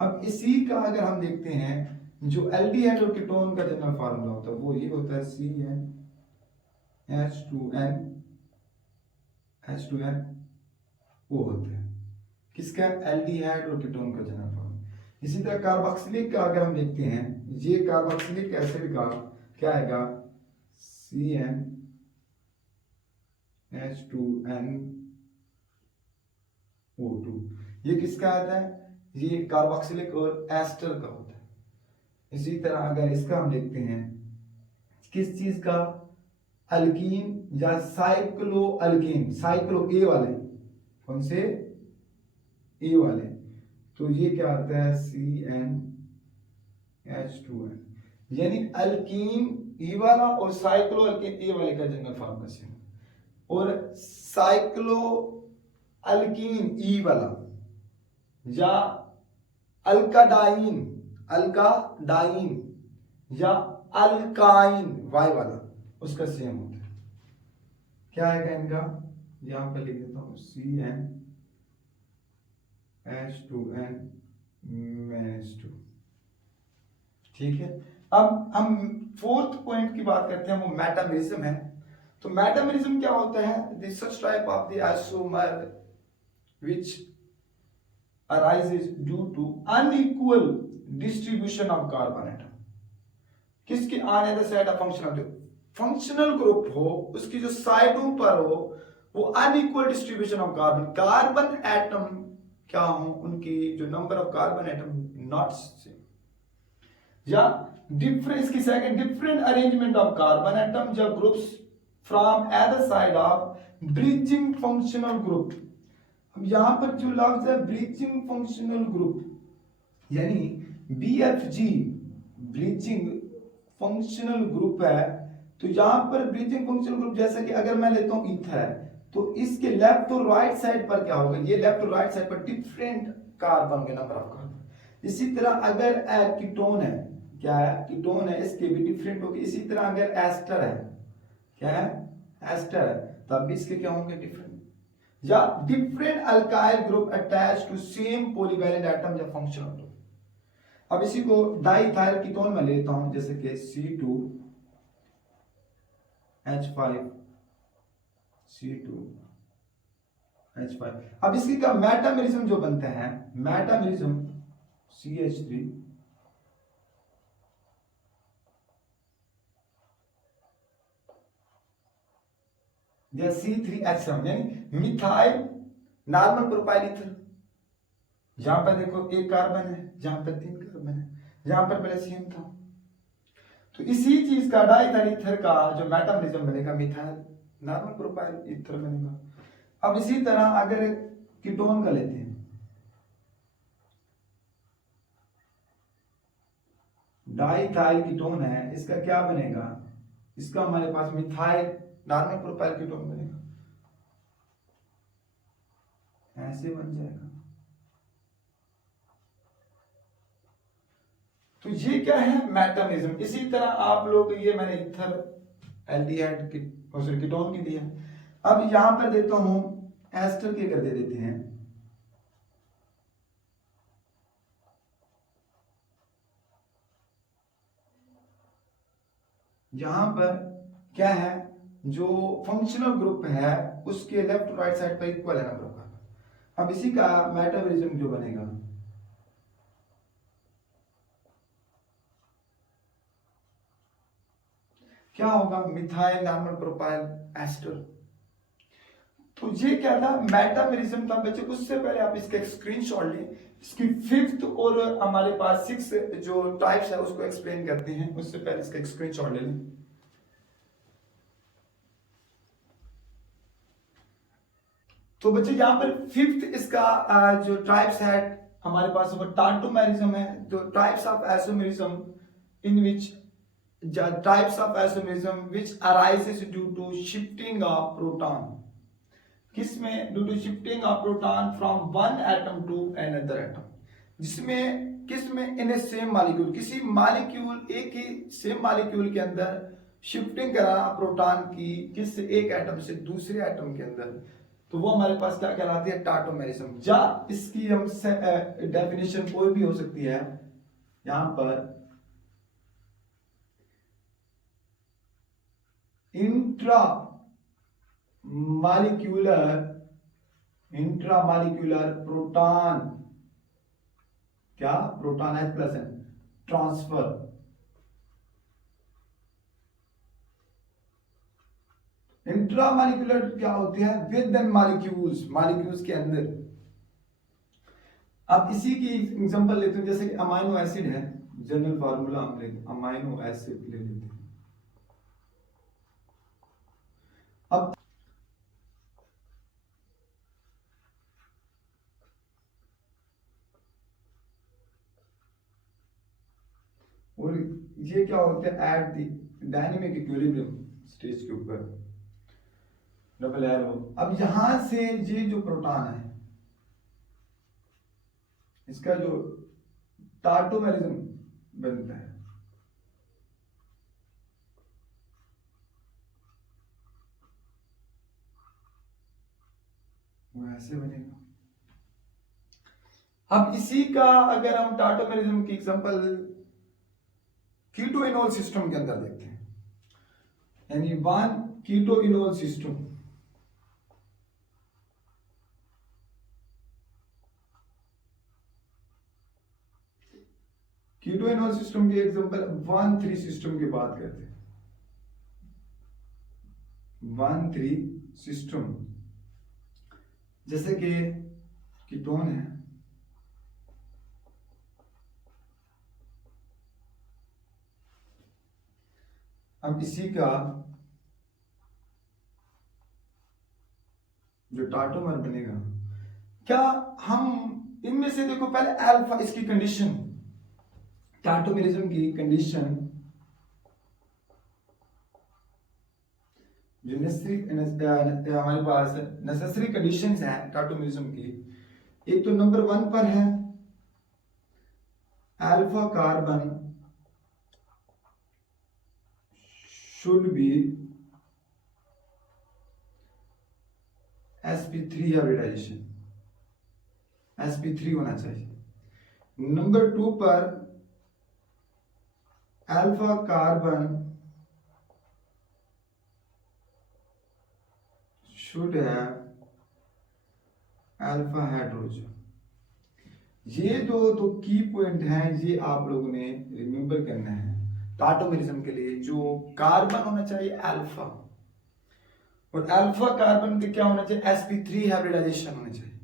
अब इसी का अगर हम देखते हैं जो एल्डिहाइड और कीटोन का जनरल फार्मूला होता है वो ये होता है CnH2n वो होता है किसका, एल्डिहाइड और कीटोन का जनरल फार्मूला। इसी तरह कार्बोक्सिलिक का अगर हम देखते हैं, ये कार्बोक्सिलिक एसिड का क्या आएगा, CnH2nO2, ये किसका आता है, ये कार्बोक्सिलिक और एस्टर का होता है। इसी तरह अगर इसका हम देखते हैं, किस चीज का, अल्कीन या साइक्लो अल्कीन, साइक्लो ए वाले, कौन से, ए वाले, तो ये क्या आता है CnH2n, यानी अल्कीन ई वाला और साइक्लो अल्कीन ए वाले का जनरल फार्मूला सेम, और साइक्लो अल्कीन ई वाला या अल्काडाइन, अल्काडाइन या अल्काइन वाई वाला उसका सेम होता है। क्या आएगा इनका, यहां पर लिख देता हूं CnH2n-2। ठीक है, अब हम फोर्थ पॉइंट की बात करते हैं, वो मेटामेरिज्म है। तो मेटामेरिज्म क्या होता है, this such type of the isomer which arises due to unequal distribution of carbon atom। किसके on other side of functional, जो फंक्शनल ग्रुप हो उसकी जो साइडों पर हो वो unequal distribution of carbon, carbon atom क्या हो, उनकी जो number of carbon atom not same, या डिफरेंट, इसकी second different arrangement of carbon atom या groups from other side of breaching functional group. अब यहां पर जो लफ्ज है ब्रीचिंग फंक्शनल ग्रुप, यानी BFG, ब्रीचिंग फंक्शनल ग्रुप है। तो यहां पर ब्रीचिंग फंक्शनल ग्रुप, जैसा कि अगर मैं लेता हूं ईथर, तो इसके लेफ्ट और राइट साइड पर क्या होगा, ये लेफ्ट और राइट साइड पर डिफरेंट कार्बन के नंबर ऑफ कार्बन। इसी तरह अगर कीटोन है, क्या है, कीटोन है, इसके भी डिफरेंट होगी। इसी तरह अगर एस्टर है, क्या है, एस्टर है, तब भी इसके क्या होंगे, डिफरेंट। या different alkyl group attach to same polyvalent atom या फंक्शनल ग्रुप। अब इसी को डाइथाइल कीटोन में लेता हूं, जैसे कि C2H5। अब इसकी का मेटामेरिज्म जो बनते हैं, मेटामेरिज्म CH3 या C3H7, यानी मिथाइल नॉर्मल प्रोपाइल ईथर। यहां पर देखो एक कार्बन है, जहां पर 3 कार्बन है, जहां पर पहले CN था। तो इसी चीज का डाइथाइल ईथर का जो मेटामेरिज्म बनेगा, मिथाइल नॉर्मल प्रोपाइल ईथर बनेगा। अब इसी तरह अगर कीटोन का लेते हैं, डाइथाइल कीटोन है, इसका क्या बनेगा, इसका हमारे पास मिथाइल नॉर्मल प्रोपाइल कीटोन बनेगा, ऐसे बन जाएगा। तो ये क्या है, मेटामेरिज्म। इसी तरह आप लोग, ये मैंने ईथर एल्डिहाइड कीटोन की दिया। अब यहां पर देता हूं एस्टर के कर दे देते हैं, यहां पर क्या है, जो फंक्शनल ग्रुप है उसके लेफ्ट और राइट साइड पर इक्वल है नंबर ऑफ कार्बन। अब इसी का मेटाबॉलिज्म जो बनेगा, क्या होगा, मिथाइल नॉर्मल प्रोपाइल एस्टर। तो ये क्या था, मेटाबॉलिज्म था बच्चे। उससे पहले आप इसका एक स्क्रीनशॉट लें, इसकी फिफ्थ और हमारे पास 6 जो टाइप्स है उसको एक्सप्लेन करते हैं, उससे पहले इसका एक स्क्रीनशॉट ले लें। तो बच्चे यहाँ पर फिफ्थ इसका जो टाइप्स है हमारे पास वो टार्टोमेरिज्म है। तो types of isomerism in which types of isomerism which arises due to shifting of proton, किसमें, due to shifting of proton from one atom to another atom, जिसमें किसमें, इन ए सेम मॉलिक्यूल, किसी molecule, एक ही same molecule के अंदर shifting कराना proton की, किस एक एटम से दूसरे एटम के अंदर, तो वो हमारे पास क्या कहलाती है, टार्टोमेरिज्म। या इसकी हम डेफिनेशन कोई भी हो सकती है, यहां पर इंट्रा इंट्रामॉलिक्यूलर प्रोटॉन, क्या, proton H plus N transfer, intramolecular क्या होती है, विद इन मॉलिक्यूल्स के अंदर। अब इसी की एग्जांपल लेते हैं, जैसे कि अमाइनो एसिड है, जनरल फार्मूला हम लेते, अमाइनो एसिड ले लेते हैं। अब और ये क्या होते हैं, at the dynamic equilibrium stage के ऊपर डबल एरो। अब यहां से ये जो प्रोटॉन है इसका जो टार्टोमेरिज्म बनता है, वो ऐसे बनेगा। अब इसी का अगर हम टार्टोमेरिज्म की एग्जांपल कीटोइनोल सिस्टम के अंदर देखते हैं, यानी वन कीटोइनोल सिस्टम, कीटोइनोल सिस्टम के एग्जांपल 1,3 सिस्टम की बात करते हैं। 1,3 सिस्टम जैसे कि कीटोन है, अब इसी का जो टार्टोमर बनेगा, क्या हम इनमें से देखो पहले अल्फा, इसकी कंडीशन, टार्टोमेरिज्म की कंडीशन, जो हमारे पास नेसेसरी कंडीशंस हैं टार्टोमेरिज्म की, एक तो नंबर 1 पर है alpha carbon should be sp3 hybridization, sp3 होना चाहिए। नंबर 2 पर alpha carbon should have alpha hydrogen. ये दो की पॉइंट हैं, ये आप लोगों ने रिमेंबर करना है टार्टोमेरिज्म के लिए। जो कार्बन होना चाहिए अल्फा, और अल्फा कार्बन के क्या होना चाहिए, sp3 हाइब्रिडाइजेशन होना चाहिए।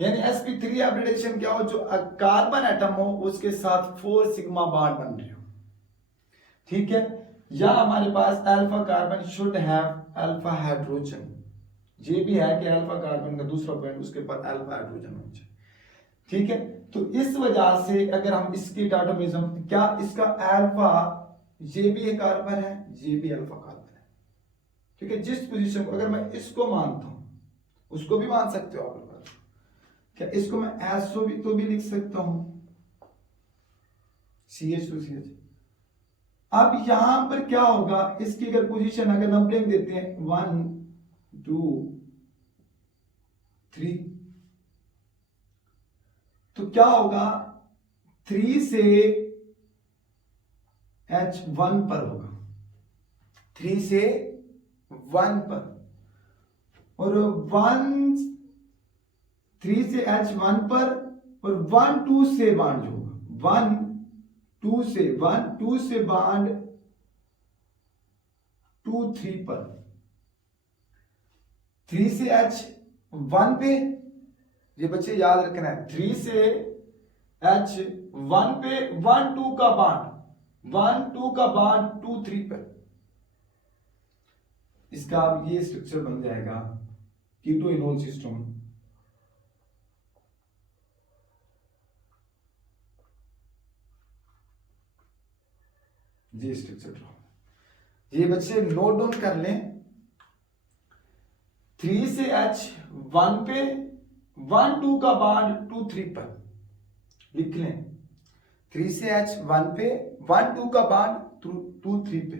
यानी sp3 हाइब्रिडाइजेशन क्या हो, जो कार्बन एटम हो उसके साथ 4 सिग्मा बॉन्ड बन रहे हो, ठीक है। या हमारे पास alpha carbon should have alpha hydrogen, ये भी है कि अल्फा कार्बन का दूसरा पॉइंट उसके पर अल्फा हाइड्रोजन होना चाहिए, ठीक है। तो इस वजह से अगर हम इसकी टार्टोमेरिज्म, क्या इसका अल्फा, ये भी एक कार्बन है, ये भी अल्फा कार्बन है, ठीक है। जिस पोजीशन को अगर मैं इसको मानता हूं, उसको भी मान सकते हो आप लोग, क्या इसको मैं एसओ भी तो भी लिख सकता हूं, CH2CH। अब यहां पर क्या होगा, इसकी अगर पोजीशन अगर नंबरिंग देते हैं 1 2 3। तो क्या होगा, 3 से H1 पर होगा, 3 से 1 पर, और 3 से H1 पर, और 1 2 से बॉन्ड जो होगा 1 2 से बॉन्ड 2 3 पर, 3 से H1 पे, ये बच्चे याद रखना है, 3 से H1 पे 1 2 का बॉन्ड 2 3 पर। इसका अब ये स्ट्रक्चर बन जाएगा कीटो इनोल सिस्टम। ये स्ट्रक्चर ये बच्चे नोट डाउन कर लें, 3 से H1 पे 1 2 का बॉन्ड 2 3 पर लिख लें, 3 से H1 पे 1 2 का बॉन्ड 2 3 पे,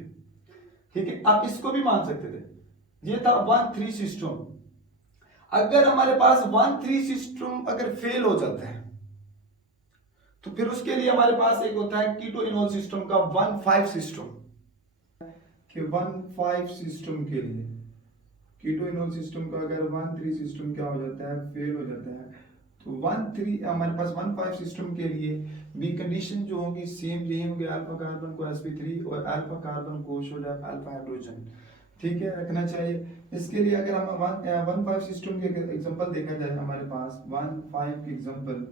ठीक है। आप इसको भी मान सकते थे, ये था 1 3 सिस्टम। अगर हमारे पास 1 3 सिस्टम अगर फेल हो जाता है तो फिर उसके लिए हमारे पास एक होता है कीटो इनोल सिस्टम का 1 5 सिस्टम, कि 1 5 सिस्टम के लिए कीटो इनोल सिस्टम का अगर 1 3 सिस्टम क्या हो जाता है, फेल हो जाता है, तो 1 3 हमारे पास 1 5 सिस्टम के लिए बी कंडीशन जो होगी सेम यही होगी, अल्फा कार्बन को sp3 और अल्फा कार्बन को सोडा अल्फा हाइड्रोजन, ठीक है, रखना चाहिए। इसके लिए अगर हम 1 5 सिस्टम के एग्जांपल देखा जाए, हमारे पास 1 5 के एग्जांपल,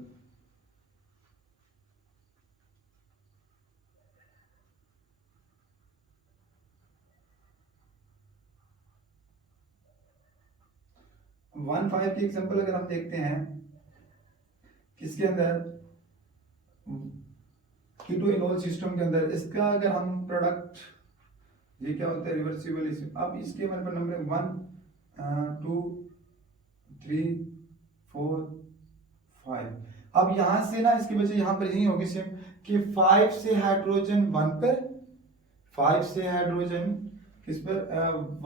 वन फाइव के एग्जांपल अगर हम देखते हैं, किसके अंदर, कीटो इनोल सिस्टम के अंदर, इसका अगर हम प्रोडक्ट, ये क्या होता है, रिवर्सिबल। अब इसके हमारे पास नंबर 1 2 3 4 5। अब यहां से ना इसकी वजह यहां पर यही होगी सेम, कि 5 से हाइड्रोजन 1 पर, 5 से हाइड्रोजन किस पर,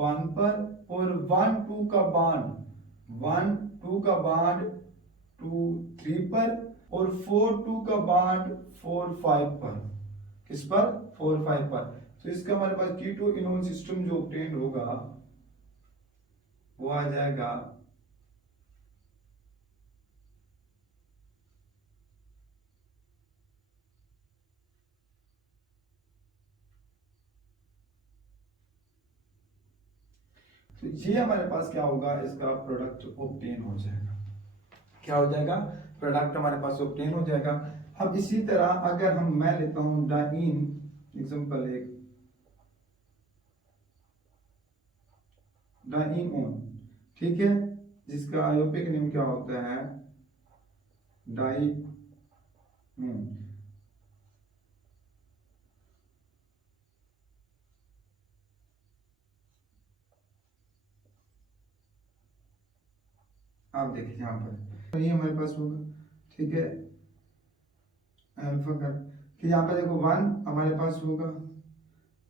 1 पर, और 1 2 का बॉन्ड 1 2 का बॉन्ड 2 3 पर, और 4 2 का बॉन्ड 4 5 पर, किस पर, 4 5 पर। तो इसका हमारे पास कीटो इनोल सिस्टम जो ऑब्टेन होगा वो आ जाएगा तो ये हमारे पास क्या होगा, इसका प्रोडक्ट ऑब्टेन हो जाएगा, क्या हो जाएगा, प्रोडक्ट हमारे पास ऑब्टेन हो जाएगा। अब इसी तरह अगर हम, मैं लेता हूं डाइन एग्जांपल, एक डाइन ऑन, ठीक है, जिसका आयोपिक नेम क्या होता है, डाई आप देखिए यहाँ पर ये हमारे पास होगा, ठीक है, अल्फा का, कि यहाँ पर देखो 1 हमारे पास होगा,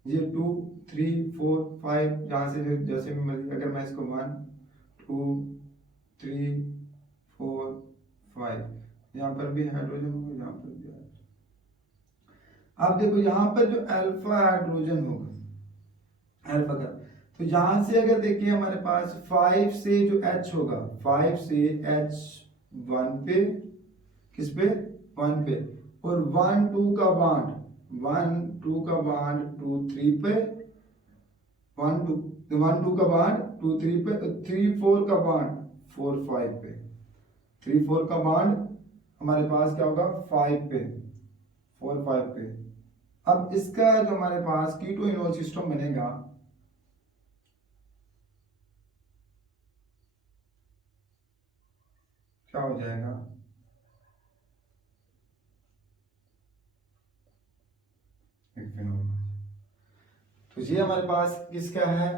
ये 2 3 4 5, जहाँ से जैसे भी मर्जी, अगर मैं इसको 1 2 3 4 5, यहाँ पर भी हाइड्रोजन होगा, यहाँ पर भी हाइड्रोजन। अब देखो यहाँ पर जो अल्फा हाइड्रोजन होगा, अल्फा का, तो यहां से अगर देखिए हमारे पास 5 से जो H होगा, 5 से H1 पे, किस पे, 1 पे, और 1 2 का बॉन्ड 2 3 पे, 1 2 का बॉन्ड 2 3 पे, 3 4 का बॉन्ड 4 5 पे, 3 4 का बॉन्ड हमारे पास क्या होगा, 5 पे, 4 5 पे। अब इसका जो हमारे पास कीटो इनोल सिस्टम बनेगा, क्या हो जाएगा, एक फिनोल। तो ये हमारे पास किसका है,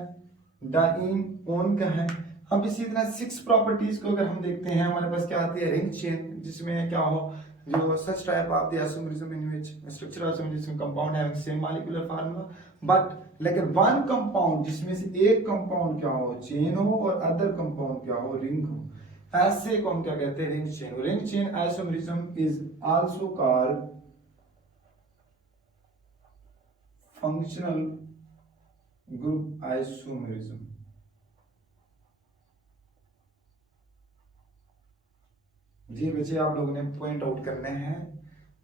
डाइन ओन का है। अब इसी तरह 6 प्रॉपर्टीज को अगर हम देखते हैं, हमारे पास क्या आती है, रिंग चेन, जिसमें क्या हो, जो such type of the isomerism in which structural isomerism compound having same molecular formula, but लेकिन वन कंपाउंड जिसमें से एक कंपाउंड क्या हो, चेन हो, और अदर कंपाउंड क्या हो, रिंग हो। ऐसे को हम क्या कहते हैं, ring chain. Ring chain isomerism is also called functional group isomerism. ये बच्चे आप लोगों ने पॉइंट आउट करने हैं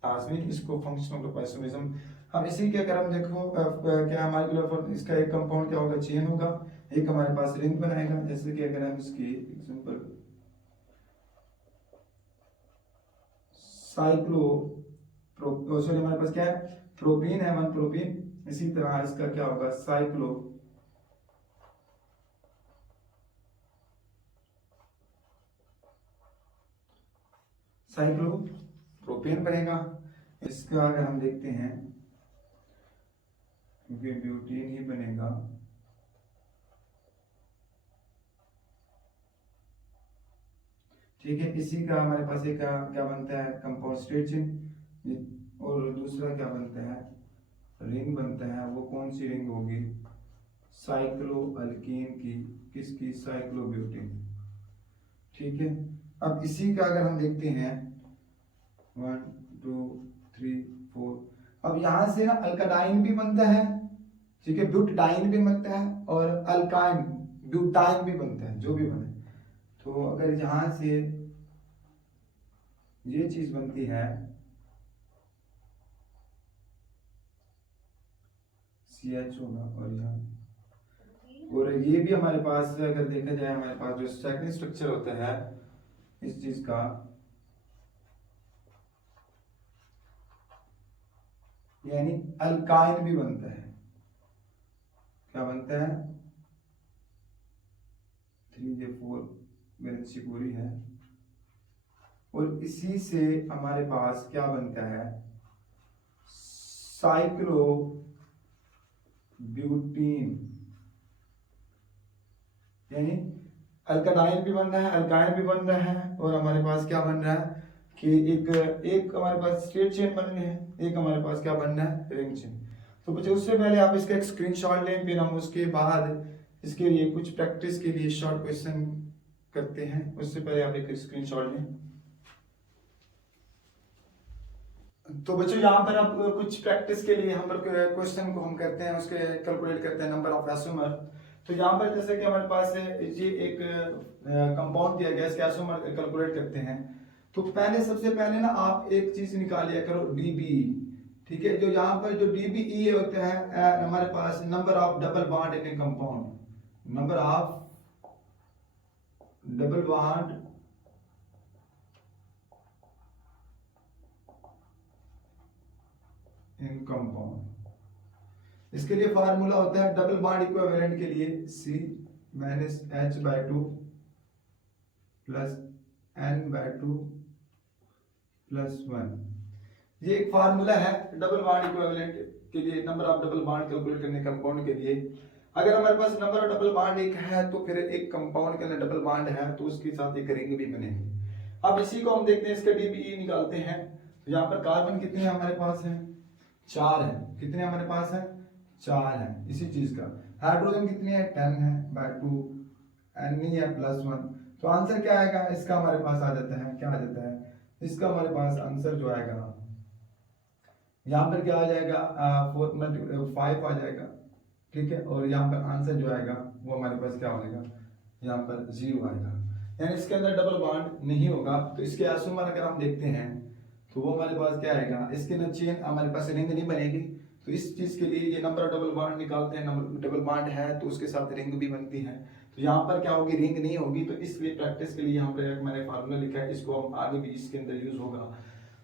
लाजमी, इसको फंक्शनल ग्रुप आइसोमेरिज्म। हम इसी के अगर हम देखो क्या हमारे इसका एक कंपाउंड क्या होगा, चेन होगा, एक हमारे पास रिंग बनाएगा। जैसे कि अगर हम इसकी एग्जांपल साइक्लो सॉरी हमारे पास क्या है, प्रोपीन है, 1 प्रोपीन। इसी तरह इसका क्या होगा, साइक्लो प्रोपेन बनेगा। इसका अगर हम देखते हैं, क्योंकि ब्यूटीन ही बनेगा, ठीक है। इसी का हमारे पास एक क्या बनता है, कंपाउंड स्ट्रेट चेन, और दूसरा क्या बनता है, रिंग बनता है। वो कौन सी रिंग होगी, साइक्लो अल्कीन की, किसकी, साइक्लोब्यूटेन, ठीक है। अब इसी का अगर हम देखते हैं 1 2 3 4, अब यहां से ना अल्काडाइन भी बनता है, ठीक है, ब्यूटाडाइन भी बनता है, और अल्काइन ब्यूटाइन भी बनता है, जो भी बने। तो अगर यहां से ये चीज बनती है CH होगा, और ये भी हमारे पास अगर देखा जाए, हमारे पास जो सेकंड स्ट्रक्चर होता है इस चीज का, यानी अल्काइन भी बनता है। क्या बनता है, 3J4 वैलेंसी पूरी है, और इसी से हमारे पास क्या बनता है, साइक्लो ब्यूटीन, यानी अल्काडाइन भी बन रहा है, अल्काइन भी बन रहा है, और हमारे पास क्या बन रहा है कि एक हमारे पास स्ट्रेट चेन बन रही है, एक हमारे पास क्या बन रहा है, रिंग चेन। तो बच्चों उससे पहले आप इसका एक स्क्रीनशॉट लें, फिर हम उसके बाद इसके लिए कुछ प्रैक्टिस के लिए शॉर्ट क्वेश्चन करते हैं। उससे पहले आप एक स्क्रीनशॉट लें। तो बच्चों यहाँ पर आप कुछ प्रैक्टिस के लिए हम क्वेश्चन को हम करते हैं, उसके कैलकुलेट करते हैं नंबर ऑफ आइसोमर। तो यहाँ पर जैसे कि हमारे पास ये एक कंपाउंड दिया गया है, इसके आइसोमर कैलकुलेट करते हैं। तो पहले सबसे पहले ना आप एक चीज निकालिए करो, DBE, ठीक है। जो यहाँ पर जो DBE होता है हमारे पास number of double bond in a compound, number of double bond in compound. इसके लिए फार्मूला होता है डबल बॉन्ड इक्विवेलेंट के लिए C-H/2 प्लस N/2 प्लस 1। ये एक फार्मूला है डबल बॉन्ड इक्विवेलेंट के लिए, number of double bond calculate करने कंपाउंड के लिए। अगर हमारे पास नंबर ऑफ डबल बॉन्ड एक है, तो फिर एक कंपाउंड के अंदर डबल बॉन्ड है तो उसके साथ एक रिंग भी बनेगी। अब इसी को हम देखते हैं, इसका DBE निकालते हैं। तो यहाँ पर कार्बन कितने हैं हमारे पास है, 4 है। कितने हमारे पास है, 4 है। इसी चीज का हाइड्रोजन कितनी है, 10 है, बाय 2 N ही है प्लस 1। तो आंसर क्या आएगा इसका, हमारे पास आ जाता है, क्या आ जाता है इसका, हमारे पास आंसर जो आएगा यहाँ पर क्या आ जाएगा, 5 आ जाएगा, ठीक है। और यहाँ पर आंसर जो आएगा वो हमारे पास क्या हो जाएगा, यहाँ पर 0 आएगा, यानी इसके अंदर डबल बॉन्ड नहीं होगा। तो इसके आइसोमर अगर हम देखते हैं तो वो हमारे पास क्या आएगा, इसके ना चेन हमारे पास रिंग नहीं बनेगी। तो इस चीज के लिए ये नंबर डबल बॉन्ड निकालते हैं, नंबर डबल बॉन्ड है तो उसके साथ रिंग भी बनती है। तो यहाँ पर क्या होगी, रिंग नहीं होगी। तो इसलिए प्रैक्टिस के लिए यहाँ पर मैंने फार्मूला लिखा है, इसको हम आगे भी इसके अंदर यूज होगा।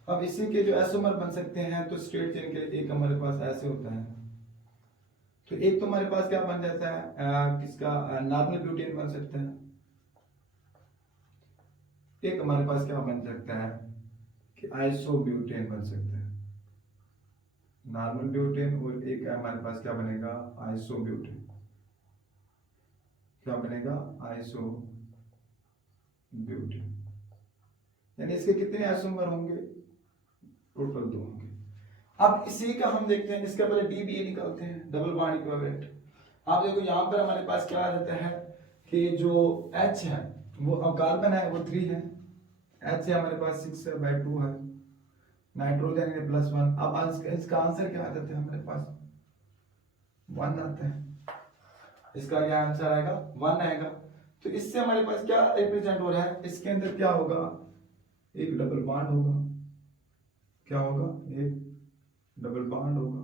अब इसी के जो आइसोमर बन सकते हैं, तो स्ट्रेट चेन के लिए एक हमारे पास ऐसे होता है। तो एक तो हमारे पास क्या बन जाता है, किसका, नॉर्मल ब्यूटेन बन सकता है। एक हमारे पास क्या बन सकता है कि आइसोब्यूटेन बन सकता है, नॉर्मल ब्यूटेन। और एक हमारे पास क्या बनेगा, आइसोब्यूटेन। क्या बनेगा, आइसोब्यूटेन। यानी इसके कितने आइसोमर होंगे, टोटल 2 होंगे। अब इसी का हम देखते हैं, इसका पहले DBE निकालते हैं, डबल बॉन्ड इक्विवेलेंट। आप देखो यहाँ पर हमारे पास क्या आ जाता है कि जो H है वो अब कार्बन है वो 3 है, H से हमारे पास 6/2 है, नाइट्रोजन है +1। अब इसका आंसर क्या आ जाता है हमारे पास 1 आता है, इसका क्या आंसर आएगा 1 आएगा। तो इससे हमारे पास क्या रिप्रेजेंट हो रहा है, इसके अंदर क्या होगा, एक डबल बॉन्ड होगा, क्या होगा, एक डबल बॉन्ड होगा।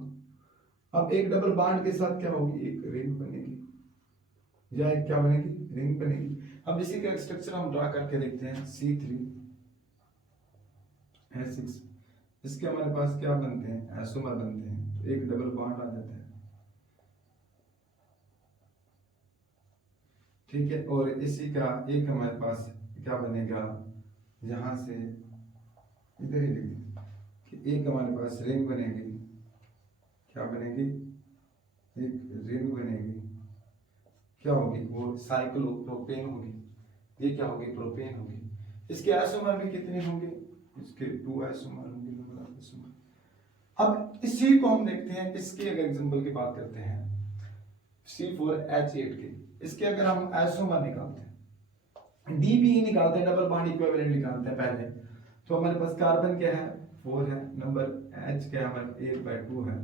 अब एक डबल बॉन्ड के साथ क्या होगी, एक रिंग बनेगी, या एक क्या बनेगी, रिंग बनेगी। अब इसी का स्ट्रक्चर हम ड्रा करके देखते हैं, C3H6, इसके हमारे पास क्या बनते हैं, आइसोमर बनते हैं, तो एक डबल बॉन्ड आ जाता है, ठीक है। और इसी का एक हमारे पास क्या बनेगा, यहां से इधर ही लिख दें कि एक हमारे पास रिंग बनेगी, क्या बनेगी, एक रिंग बनेगी, क्या होगी, वो साइक्लोप्रोपेन होगी, ये क्या होगी, प्रोपेन होगी। इसके आइसोमर भी कितने होंगे, इसके 2 आइसोमर होंगे, डबल आइसोमर। अब इसी को हम देखते हैं, इसके अगर एग्जांपल की बात करते हैं C4H8 के, इसके अगर हम आइसोमर निकालते हैं, DBE निकालते हैं, डबल बॉन्ड इक्विवेलेंट निकालते हैं पहले, तो हमारे पास कार्बन क्या है 4 है, नंबर H क्या है हमारे 8/2 है,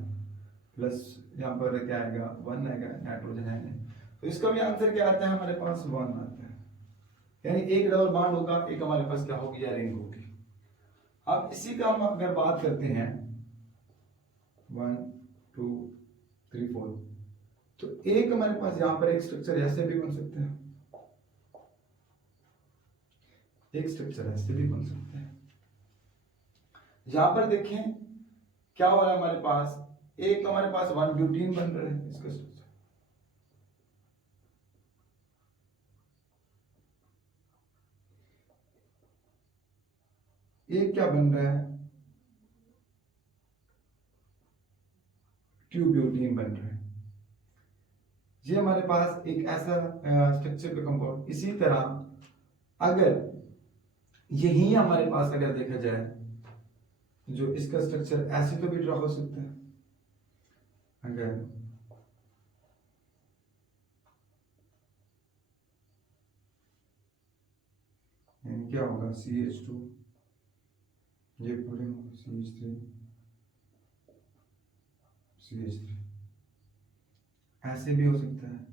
प्लस यहाँ पर क्या आएगा 1 आएगा, नाइट्रोजन है नहीं, तो इसका भी आंसर क्या आता है हमारे पास 1 आता है। यानी एक डबल बॉन्ड होगा, एक हमारे पास क्या होगी, या रिंग होगी। अब इसी का हम अगर बात करते हैं 1 2 3 4, तो एक हमारे पास यहां पर एक स्ट्रक्चर ऐसे भी बन सकता है, एक स्ट्रक्चर ऐसे भी बन सकता है। यहां पर देखें क्या हो रहा है हमारे पास, एक हमारे पास 1 ब्यूटीन बन रहा है, इसका स्ट्रक्चर एक क्या बन रहा है, 2 ब्यूटीन बन रहा है। ये हमारे पास एक ऐसा स्ट्रक्चर का कंपाउंड। इसी तरह अगर यही हमारे पास अगर देखा जाए, जो इसका स्ट्रक्चर ऐसे तो भी ड्रा हो सकता है, अगर यानी क्या होगा, CH2, ये पूरे होगा CH3 CH3, ऐसे भी हो सकता है।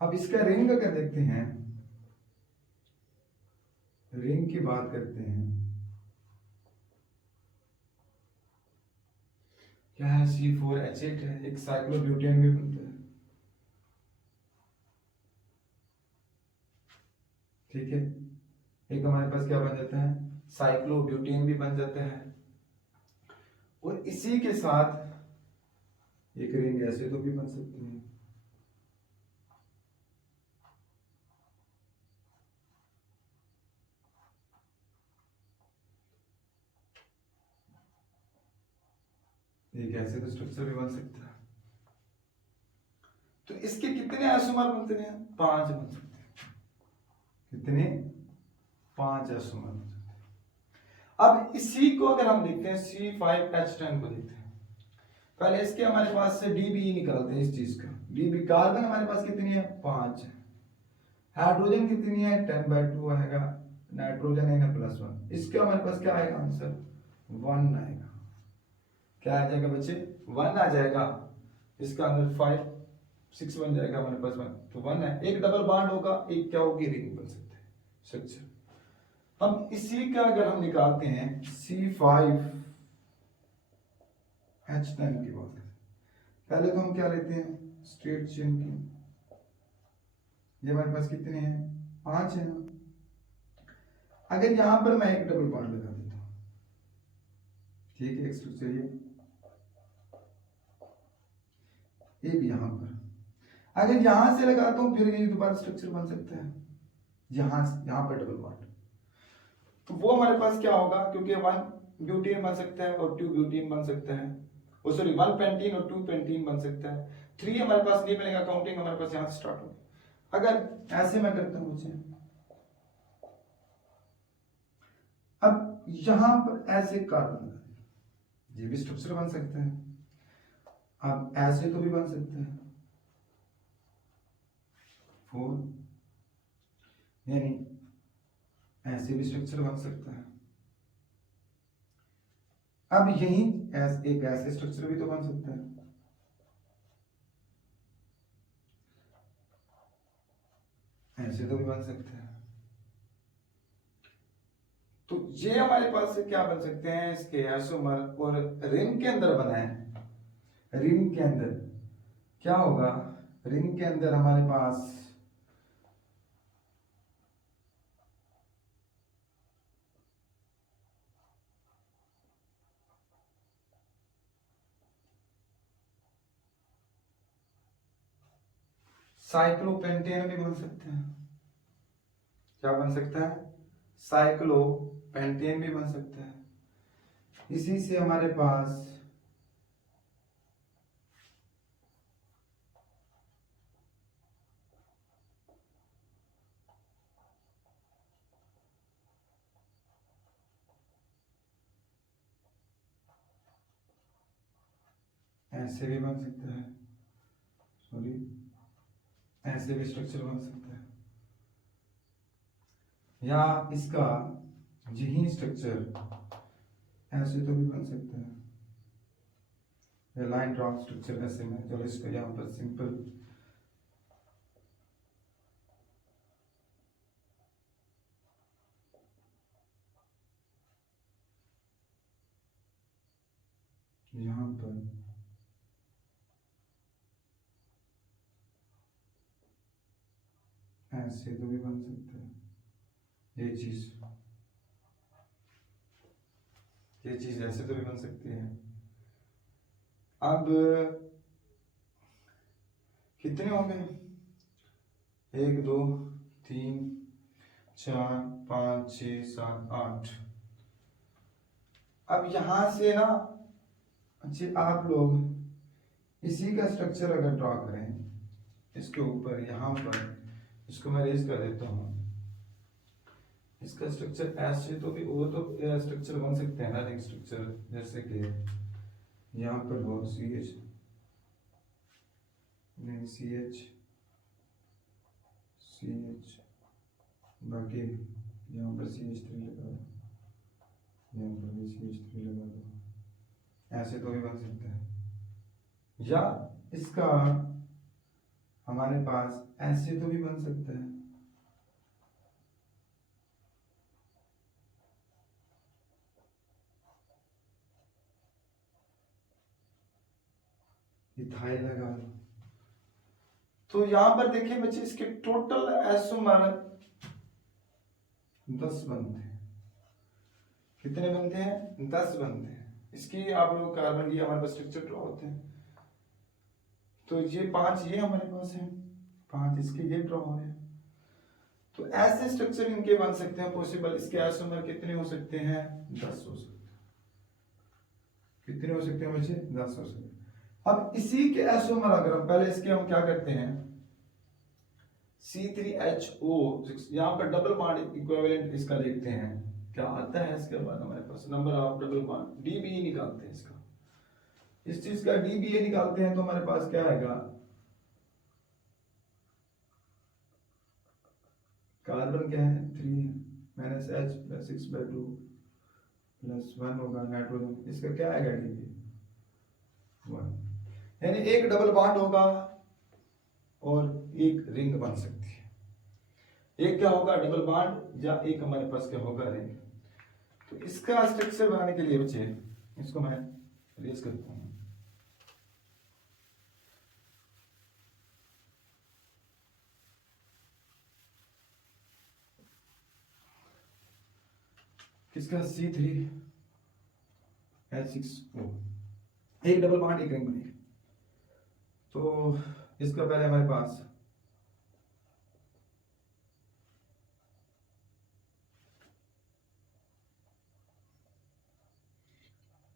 अब इसका रिंग अगर देखते हैं, रिंग की बात करते हैं, क्या है, C4H8 है, एक साइक्लोब्यूटेन भी बनता है, ठीक है। एक हमारे पास क्या बन जाता है, साइक्लोब्यूटेन भी बन जाता है। और इसी के साथ एक रिंग ऐसे तो भी बन सकती है, एक ऐसे तो स्ट्रक्चर भी बन सकता है। तो इसके कितने आइसोमर बनते हैं, 5 बन सकते हैं। कितने, 5 आइसोमर बन सकते हैं। अब इसी को अगर हम देखते हैं C5H10 को देखते हैं, पहले इसके हमारे पास से DBE निकालते हैं, इस चीज का DB, कार्बन हमारे पास कितनी है 5 है, हाइड्रोजन कितनी है 10/2 आएगा, नाइट्रोजन है ना +1, इसके हमारे पास क्या आएगा आंसर 1 आएगा। क्या आ जाएगा बच्चे, 1 आ जाएगा। इसका अंदर 5 6 बन जाएगा हमारे पास 1, तो 1 है। एक डबल बॉन्ड होगा, एक क्या होगी, रिंग बन सकते हैं स्ट्रक्चर। हम इसी का अगर हम निकालते हैं C5H10 की बात करें, पहले तो हम क्या लेते हैं, स्ट्रेट चेन की, ये हमारे पास कितने हैं 5 है ना। अगर यहां पर मैं एक डबल बॉन्ड लगा देता हूं, ठीक है, एक स्ट्रक्चर ये भी यहां पर, अगर यहां से लगाता हूं फिर ये दोबारा स्ट्रक्चर बन सकता है, यहां पर डबल बॉन्ड, तो वो हमारे पास क्या होगा, क्योंकि 1 ब्यूटेन बन सकता है और 2 ब्यूटेन बन सकता है, वो सॉरी 1 पेंटीन और 2 पेंटीन बन सकता है। 3 हमारे पास नहीं बनेगा, काउंटिंग हमारे पास यहां से स्टार्ट होगी। अगर ऐसे मैं करता हूं मुझे, अब यहां पर ऐसे कार्बन लगा दिया, ये भी स्ट्रक्चर बन सकता है। अब ऐसे तो भी बन सकता है 4, यानी ऐसे भी स्ट्रक्चर बन सकता है। अब यही एक ऐसे स्ट्रक्चर भी तो बन सकता है। ऐसे तो भी बन सकते हैं। तो ये हमारे पास से क्या बन सकते हैं, इसके आइसोमर, और रिंग के अंदर बना है। रिंग के अंदर क्या होगा, रिंग के अंदर हमारे पास साइक्लोपेंटेन भी बन सकते हैं। क्या बन सकता है, साइक्लोपेंटेन भी बन सकता है। इसी से हमारे पास ऐसे भी बन सकता है, सॉरी, ऐसे भी स्ट्रक्चर बन सकता है, या इसका यही स्ट्रक्चर ऐसे तो भी बन सकता है। ये लाइन ड्रॉप स्ट्रक्चर ऐसे में, चलो इसको यहाँ पर सिंपल यहाँ पर ऐसे तो भी बन सकता है। ये चीज ऐसे तो भी बन सकती है। अब कितने हो गए, 1 2 3 4 5 6 7 8। अब यहां से ना, अच्छे आप लोग इसी का स्ट्रक्चर अगर ड्रॉ करें इसके ऊपर, यहाँ पर इसको मैं रेज कर देता हूँ, इसका स्ट्रक्चर ऐसे तो भी, वो तो स्ट्रक्चर बन सकते हैं ना, एक स्ट्रक्चर जैसे कि यहाँ पर बहुत सी एच, नहीं सी एच बाकी यहाँ पर CH3 लगा दो, यहाँ पर भी CH3 लगा दो, ऐसे तो भी बन सकता है। या इसका हमारे पास ऐसे तो भी बन सकता है। इथाइल लगा दो। तो यहां पर देखिए बच्चे, इसके टोटल आइसोमर 10 बनते हैं। कितने बनते हैं, 10 बनते हैं। इसकी आप लोग कार्बन की हमारे पास स्ट्रक्चर ड्रॉ होते हैं। तो ये 5 ये हमारे पास है, 5 इसके ये ड्रॉ हो रहे हैं। तो ऐसे स्ट्रक्चर इनके बन सकते हैं पॉसिबल। इसके आइसोमर कितने हो सकते हैं, 10 हो सकते हैं। कितने हो सकते हैं बच्चे, 10 हो सकते हैं। अब इसी के आइसोमर अगर हम पहले इसके हम क्या करते हैं, C3H6, यहाँ पर डबल बॉन्ड इक्विवेलेंट इसका देखते हैं क्या आता है। इसके बाद हमारे पास number of double bond DBE निकालते हैं इसका। इस चीज का DBA निकालते हैं तो हमारे पास क्या आएगा, कार्बन क्या है 3 -H + 6/2 + 1 होगा नाइट्रोजन, इसका क्या आएगा DBA 1। यानी एक डबल बॉन्ड होगा और एक रिंग बन सकती है। एक क्या होगा, डबल बॉन्ड, या एक हमारे पास क्या होगा, रिंग। तो इसका स्ट्रक्चर बनाने के लिए बच्चे इसको मैं रेज करता हूँ। किसका, C3H6O, एक डबल बॉन्ड एक रिंग बनेगी। तो इसका पहले हमारे पास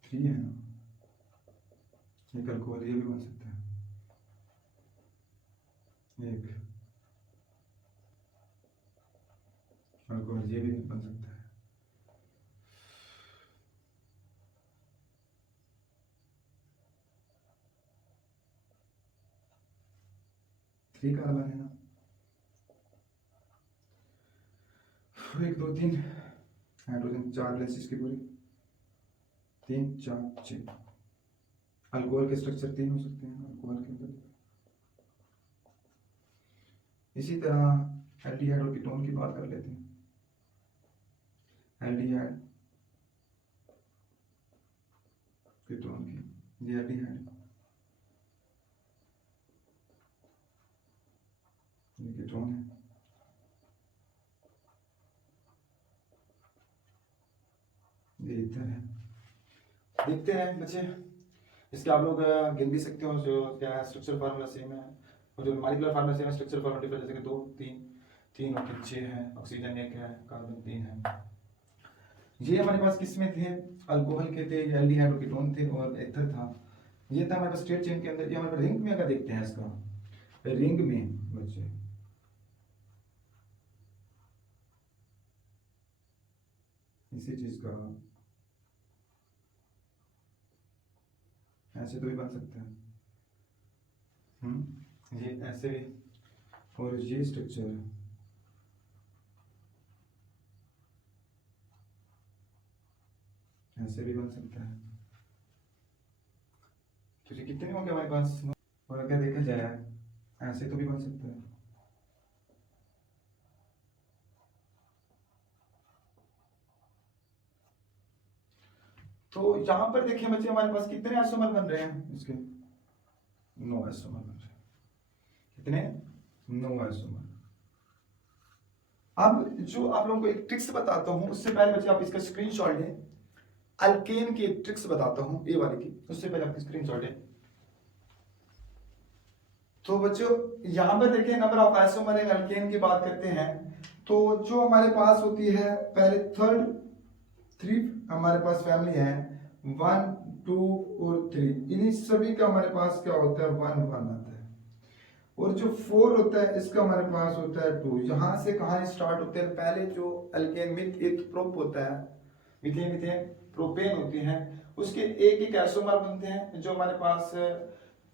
थ्री है ना, ये अल्कोहल ये भी बन सकता है, एक अल्कोहल ये भी बन सकता है। थ्री कार्बन है ना, तो 1 2 3 हाइड्रोजन 4 वैलेंसी इसकी पूरी, 3 4 6। अल्कोहल के स्ट्रक्चर 3 हो सकते हैं अल्कोहल के अंदर। इसी तरह एल्डिहाइड और कीटोन की बात कर लेते हैं। एल्डिहाइड कीटोन की, ये एल्डिहाइड, ये कीटोन है, ये ईथर है। देखते हैं बच्चे, इसके आप लोग गिन भी सकते हो, जो क्या है स्ट्रक्चर फार्मूला सेम है और जो मॉलिक्यूलर फार्मूला सेम है, स्ट्रक्चर फार्मूला डिफरेंट, जैसे कि 2 3 3 और 6 है, ऑक्सीजन 1 है, कार्बन 3 है। ये हमारे पास किस में थे, अल्कोहल के थे, एल्डिहाइड और कीटोन थे और ईथर था। ये था हमारे पास स्ट्रेट चेन के अंदर। ये हमारे पास रिंग में अगर देखते हैं इसका, रिंग में बच्चे इसी चीज का ऐसे तो भी बन सकता है, ये ऐसे भी, और ये स्ट्रक्चर ऐसे भी बन सकता है। तो ये कितने होंगे हमारे पास, और अगर देखा जाए ऐसे तो भी बन सकता है। तो यहां पर देखिए बच्चे, हमारे पास कितने आइसोमर बन रहे हैं इसके, 9 आइसोमर बन रहे हैं। कितने, 9 आइसोमर। अब जो आप लोगों को एक ट्रिक्स बताता हूं, उससे पहले बच्चे आप इसका स्क्रीनशॉट लें। अल्केन की एक ट्रिक्स बताता हूं, ये वाली की, उससे पहले आप स्क्रीनशॉट लें। तो बच्चों यहां पर देखिए, number of isomer in alkane की बात करते हैं, तो जो हमारे पास होती है पहले 3 हमारे पास फैमिली है, 1 2 और 3, इन्हीं सभी का हमारे पास क्या होता है, 1 1 आता है। और जो 4 होता है इसका हमारे पास होता है 2। यहां से कहानी स्टार्ट होते हैं, पहले जो अल्केन मिथ एक प्रोप होता है, मीथेन मीथेन प्रोपेन होती है, उसके एक आइसोमर बनते हैं। जो हमारे पास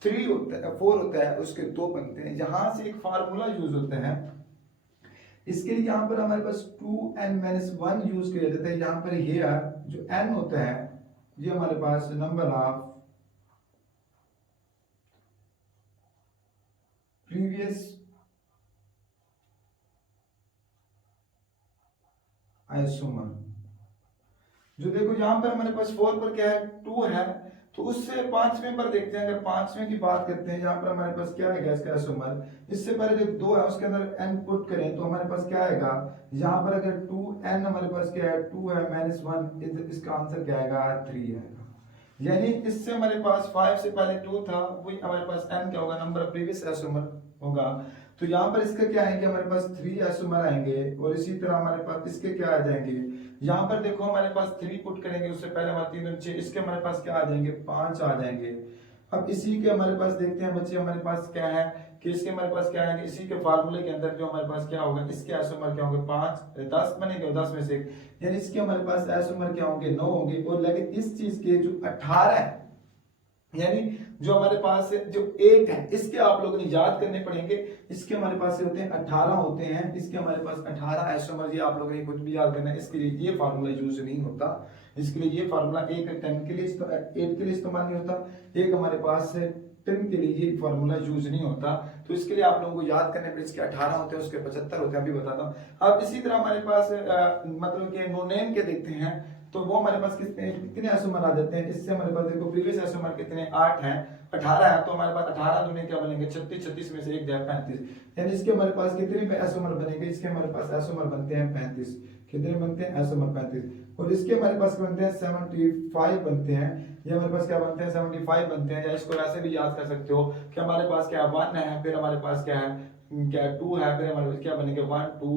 3 होता है, 4 होता है, उसके 2 बनते हैं। यहां से एक फार्मूला यूज होता है, इसके लिए यहाँ पर हमारे पास 2n-1 यूज किया जाता है। यहाँ पर here जो n होता है, ये हमारे पास नंबर ऑफ प्रीवियस आइसोमर। जो देखो यहाँ पर हमारे पास 4 पर क्या है, 2 है, तो उससे 5वें पर देखते हैं। अगर 5वें की बात करते हैं, यहाँ पर हमारे पास क्या है इसका आइसोमर, इससे पहले जो 2 है उसके अंदर n पुट करें तो हमारे पास क्या आएगा, यहाँ पर अगर 2n हमारे पास क्या है, 2 है -1, इसका आंसर क्या आएगा, 3 आएगा। यानी इससे हमारे पास 5 से पहले 2 था, वही हमारे पास n क्या होगा, नंबर ऑफ प्रीवियस आइसोमर होगा। तो यहाँ पर इसका क्या आएंगे, हमारे पास 3 आइसोमर आएंगे, और इसी तरह हमारे पास इसके क्या आ जाएंगे, यहाँ पर देखो हमारे पास 3 पुट करेंगे, उससे पहले हमारे 3 6, इसके हमारे पास क्या आ जाएंगे, 5 आ जाएंगे। अब इसी के हमारे पास देखते हैं बच्चे, हमारे पास क्या है कि इसके हमारे पास क्या आएंगे, इसी के फार्मूले के अंदर जो हमारे पास क्या होगा, इसके आइसोमर क्या होंगे, 5 10 बनेंगे, 10 में से यानी इसके हमारे पास आइसोमर क्या होंगे, 9 होंगे। और लेकिन इस चीज के जो 18 है, यानी जो हमारे पास जो 8 है, इसके आप लोगों ने याद करने पड़ेंगे। इसके हमारे पास होते हैं 18 होते हैं, इसके हमारे पास 18 आइसोमर, ये आप लोगों ने खुद भी याद करना है। इसके लिए ये फार्मूला यूज नहीं होता, इसके लिए ये फार्मूला एक 10 के लिए 8 के लिए इस्तेमाल नहीं होता, एक हमारे पास 10 के लिए ये फार्मूला यूज नहीं होता। तो इसके लिए आप लोगों को याद करने पड़े, इसके 18 होते हैं, उसके 75 होते हैं, अभी बताता हूँ। अब इसी तरह हमारे पास मतलब कि नोनेन के देखते हैं, तो वो हमारे पास कितने आइसोमर आ जाते हैं। इससे हमारे पास देखो प्रीवियस आइसोमर कितने, 8 हैं, 18 है, तो हमारे पास 18 दूनी क्या बनेंगे, 36, 36 में से एक जाए 35, यानी इसके हमारे पास कितने आइसोमर बनेंगे, इसके हमारे पास आइसोमर बनते हैं 35। कितने बनते हैं, आइसोमर 35। और इसके हमारे पास बनते हैं 75 बनते हैं, ये हमारे पास क्या बनते हैं, 75 बनते हैं। या इसको ऐसे भी याद कर सकते हो कि हमारे पास क्या 1 है, फिर हमारे पास क्या है, क्या 2 है, फिर हमारे पास क्या बनेंगे 1 2,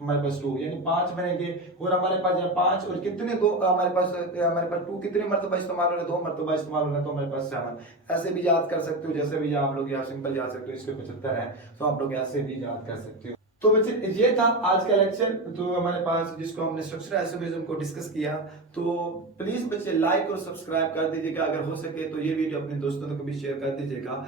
हमारे पास 2, यानी 5 बनेंगे। और हमारे पास यहाँ 5 और कितने 2, हमारे पास 2 कितने मरतबा इस्तेमाल हो रहा है, 2 मरतबा इस्तेमाल हो रहा है, तो हमारे पास 7। ऐसे भी याद कर सकते हो, जैसे भी आप लोग यहाँ सिंपल याद सकते हो, इसके 75 है, तो आप लोग ऐसे भी याद कर सकते हो। तो बच्चे ये था आज का लेक्चर, तो हमारे पास जिसको हमने स्ट्रक्चरल आइसोमेरिज्म को डिस्कस किया। तो प्लीज बच्चे लाइक और सब्सक्राइब कर दीजिएगा, अगर हो सके तो ये वीडियो अपने दोस्तों तक भी शेयर कर दीजिएगा।